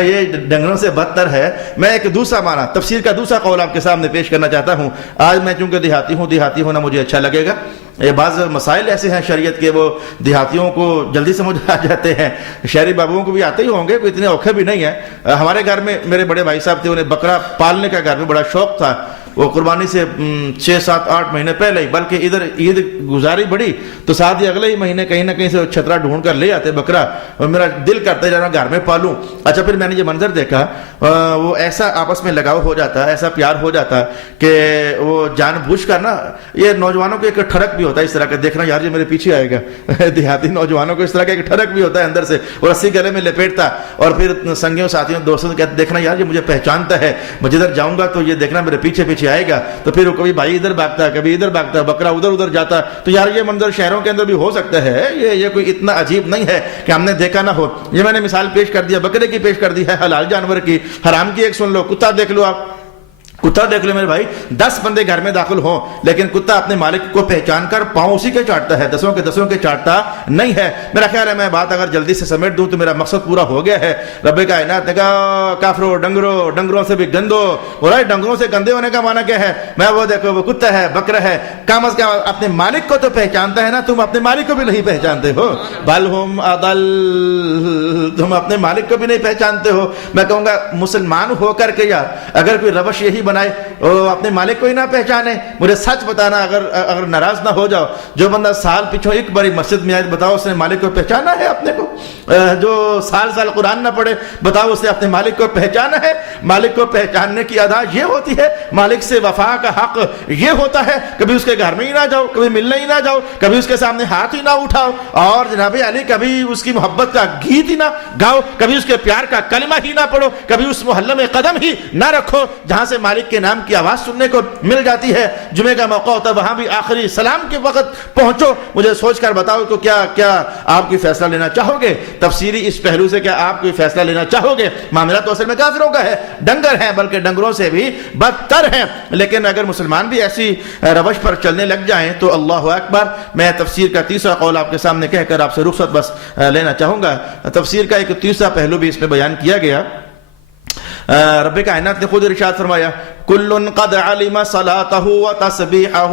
یہ ڈنگروں سے بدتر ہے۔ میں ایک دوسرا معنی تفسیر کا دوسرا قول آپ کے سامنے پیش کرنا چاہتا ہوں۔ آج میں چونکہ دیہاتی ہونا مجھے اچھا لگے گا، یہ بعض مسائل ایسے ہیں شریعت کے وہ دیہاتیوں کو جلدی سمجھ آ جاتے ہیں، شہری بابوؤں کو بھی آتے ہی ہوں گے، کوئی اتنے اوکھے بھی نہیں ہیں۔ ہمارے گھر میں میرے بڑے بھائی صاحب تھے، انہیں بکرا پالنے کا گھر میں بڑا شوق تھا، وہ قربانی سے 6-7-8 مہینے پہلے ہی، بلکہ ادھر عید گزاری بڑی تو ساتھ ہی اگلے ہی مہینے کہیں نہ کہیں سے چھترا ڈھونڈ کر لے آتے بکرا، اور میرا دل کرتا ہے جانا گھر میں پالوں۔ اچھا پھر میں نے یہ منظر دیکھا، وہ ایسا آپس میں لگاؤ ہو جاتا، ایسا پیار ہو جاتا کہ وہ جان بوجھ کر نا، یہ نوجوانوں کے ایک ٹھڑک بھی ہوتا ہے اس طرح کا، دیکھنا یار یہ میرے پیچھے آئے گا، دیہاتی نوجوانوں کو اس طرح کا ایک ٹھڑک بھی ہوتا ہے اندر سے، وہ رسی گلے میں لپیٹتا اور پھر سنگیوں ساتھیوں دوستوں سے کہتے دیکھنا یار یہ مجھے پہچانتا ہے، میں جدھر جاؤں گا تو یہ دیکھنا میرے پیچھے پیچھے آئے گا۔ تو پھر وہ کبھی بھائی ادھر بھاگتا، کبھی ادھر بھاگتا، بکرا ادھر جاتا۔ تو یار یہ منظر شہروں کے اندر بھی ہو سکتا ہے، یہ کوئی اتنا عجیب نہیں ہے کہ ہم نے دیکھا نہ ہو۔ یہ میں نے مثال پیش کر دیا، بکرے کی پیش کر دی ہے، حلال جانور کی، حرام کی ایک سن لو، کتا دیکھ لو آپ، کتا دیکھ لو میرے بھائی، 10 بندے گھر میں داخل ہوں لیکن کتا اپنے مالک کو پہچان کر پاؤں اسی کے چاٹتا ہے، 10 کے چاٹتا نہیں ہے۔ میرا خیال ہے میں بات اگر جلدی سے سمیٹ دوں تو میرا مقصد پورا ہو گیا ہے۔ رب کائنات نے کہا کافرو ڈنگروں سے بھی گندو، اور ڈنگروں سے گندے ہونے کا معنی کیا ہے؟ میں وہ دیکھو وہ کتا ہے، بکرا ہے، کم از کم اپنے مالک کو تو پہچانتا ہے نا، تم اپنے مالک کو بھی نہیں پہچانتے ہو، بل ہم اضل، تم اپنے مالک کو بھی نہیں پہچانتے ہو۔ میں کہوں گا مسلمان ہو کر کے یار اگر کوئی روش یہی بنائے اپنے مالک کو ہی نہ پہچانے، مجھے سچ بتانا اگر ناراض نہ ہو جاؤ، جو بندہ سال پیچھو ایک باری مسجد میں آئے بتاؤ اس نے مالک کو پہچانا ہے اپنے کو؟ جو سال قرآن نہ پڑھے بتاؤ اس نے اپنے مالک کو پہچانا ہے؟ مالک کو پہچاننے کی ادا یہ ہوتی ہے، مالک سے وفا کا حق یہ ہوتا ہے کبھی اس کے گھر میں ہی نہ جاؤ، کبھی ملنے ہی نہ جاؤ، کبھی اس کے سامنے ہاتھ ہی نہ اٹھاؤ، اور جناب علی کبھی اس کی محبت کا گیت ہی نہ گاؤ، کبھی اس کے پیار کا کلمہ ہی نہ پڑھو، کبھی اس محلے میں قدم ہی نہ رکھو جہاں سے مالک کے نام کی آواز سننے کو مل جاتی ہے۔ جمعے کا موقع ہوتا ہے وہاں بھی آخری سلام کے وقت پہنچو، مجھے سوچ کر بتاؤ تو کیا آپ کوئی فیصلہ لینا چاہو گے؟ تفسیری اس پہلو سے کیا آپ کوئی فیصلہ لینا چاہو گے؟ معاملہ تو اصل میں کافروں کا ہے، ڈنگر ہیں، بلکہ ڈنگروں سے بھی بدتر ہیں۔ لیکن اگر مسلمان بھی ایسی روش پر چلنے لگ جائیں تو اللہ اکبر۔ میں تفسیر کا تیسرا قول آپ کے سامنے کہہ کر آپ سے رخصت بس لینا چاہوں گا۔ تفسیر کا ایک تیسرا پہلو بھی اس میں بیان کیا گیا۔ رب کائنات نے خود ارشاد فرمایا کل قد علم صلاتہ و تسبیحہ،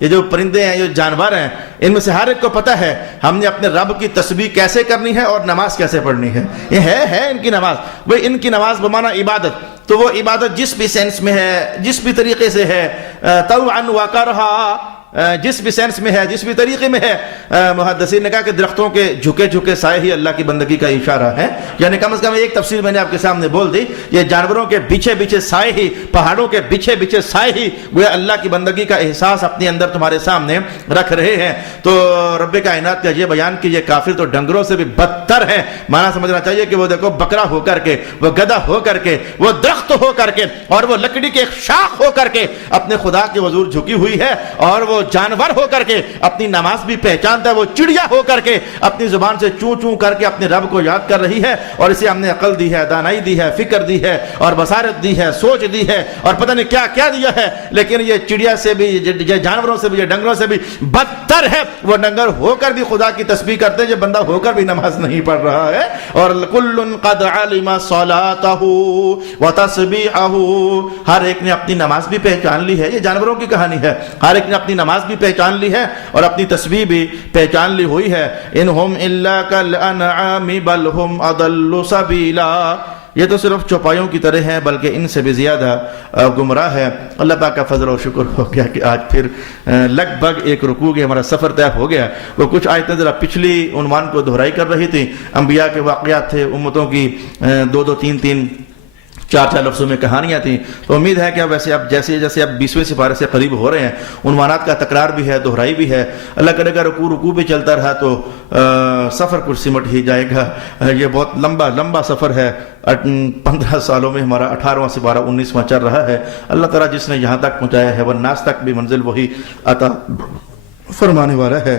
یہ جو پرندے ہیں، یہ جانور ہیں، ان میں سے ہر ایک کو پتہ ہے ہم نے اپنے رب کی تسبیح کیسے کرنی ہے اور نماز کیسے پڑھنی ہے۔ یہ ہے ان کی نماز، بھئی ان کی نماز بمعنی عبادت، تو وہ عبادت جس بھی سینس میں ہے، جس بھی طریقے سے ہے، طوعا و کرہا، جس بھی سینس میں ہے، جس بھی طریقے میں ہے، محدثین نے کہا کہ درختوں کے جھکے سائے ہی اللہ کی بندگی کا اشارہ ہے، یعنی کم از کم ایک تفسیر میں نے آپ کے سامنے بول دی، یہ جانوروں کے پیچھے سائے ہی، پہاڑوں کے پیچھے سائے ہی گویا اللہ کی بندگی کا احساس اپنے اندر تمہارے سامنے رکھ رہے ہیں۔ تو رب کائنات کا یہ بیان کہ یہ کافر تو ڈنگروں سے بھی بدتر ہیں، معنی سمجھنا چاہیے کہ وہ دیکھو بکرا ہو کر کے، وہ گدھا ہو کر کے، وہ درخت ہو کر کے، اور وہ لکڑی کے ایک شاخ ہو کر کے اپنے خدا کی حضور جھکی ہوئی ہے، اور وہ جانور ہو کر کے اپنی نماز بھی پہچانتا ہے، وہ چڑیا ہو کر کے اپنی زبان سے چوں کر کے اپنے رب کو یاد کر رہی ہے، اور اسے ہم نے عقل دی ہے، دانائی دی ہے، فکر دی ہے، اور بصارت دی ہے، سوچ دی ہے، اور پتہ نہیں کیا دیا ہے۔ لیکن یہ چڑیا سے بھی، یہ جانوروں سے بھی، یہ ڈنگروں سے بھی بدتر ہے، وہ ڈنگر ہو کر بھی خدا کی تسبیح کرتے ہیں، یہ بندہ ہو کر بھی نماز نہیں پڑھ رہا ہے۔ اور کل قد علم صلاتہ و تسبیحہ، ہر ایک نے اپنی نماز بھی پہچان لی ہے، یہ جانوروں کی کہانی ہے، ہر ایک نے اپنی نماز بھی پہچان لی ہے اور اپنی تسبیح بھی پہچان لی ہوئی ہے۔ انہم الا کالانعام بل ہم اضل سبیلا، یہ تو صرف چوپایوں کی طرح ہیں بلکہ ان سے بھی زیادہ گمراہ ہے۔ اللہ پاک کا فضل و شکر ہو گیا کہ آج پھر لگ بھگ ایک رکوع کے ہمارا سفر طے ہو گیا۔ وہ کچھ آیتیں ذرا پچھلی عنوان کو دہرائی کر رہی تھی، انبیاء کے واقعات تھے، امتوں کی 2 3 4 لفظوں میں کہانیاں تھیں۔ تو امید ہے کہ اب جیسے اب 20ویں سپارے سے قریب ہو رہے ہیں، عنوانات کا تکرار بھی ہے، دہرائی بھی ہے، اللہ کرے گا رکوع بھی چلتا رہا تو سفر کچھ سمٹ ہی جائے گا۔ یہ بہت لمبا سفر ہے، 15 سالوں میں ہمارا 18واں سپارہ 19واں چل رہا ہے۔ اللہ تعالیٰ جس نے یہاں تک پہنچایا ہے، والناس تک بھی منزل وہی عطا فرمانے والا ہے۔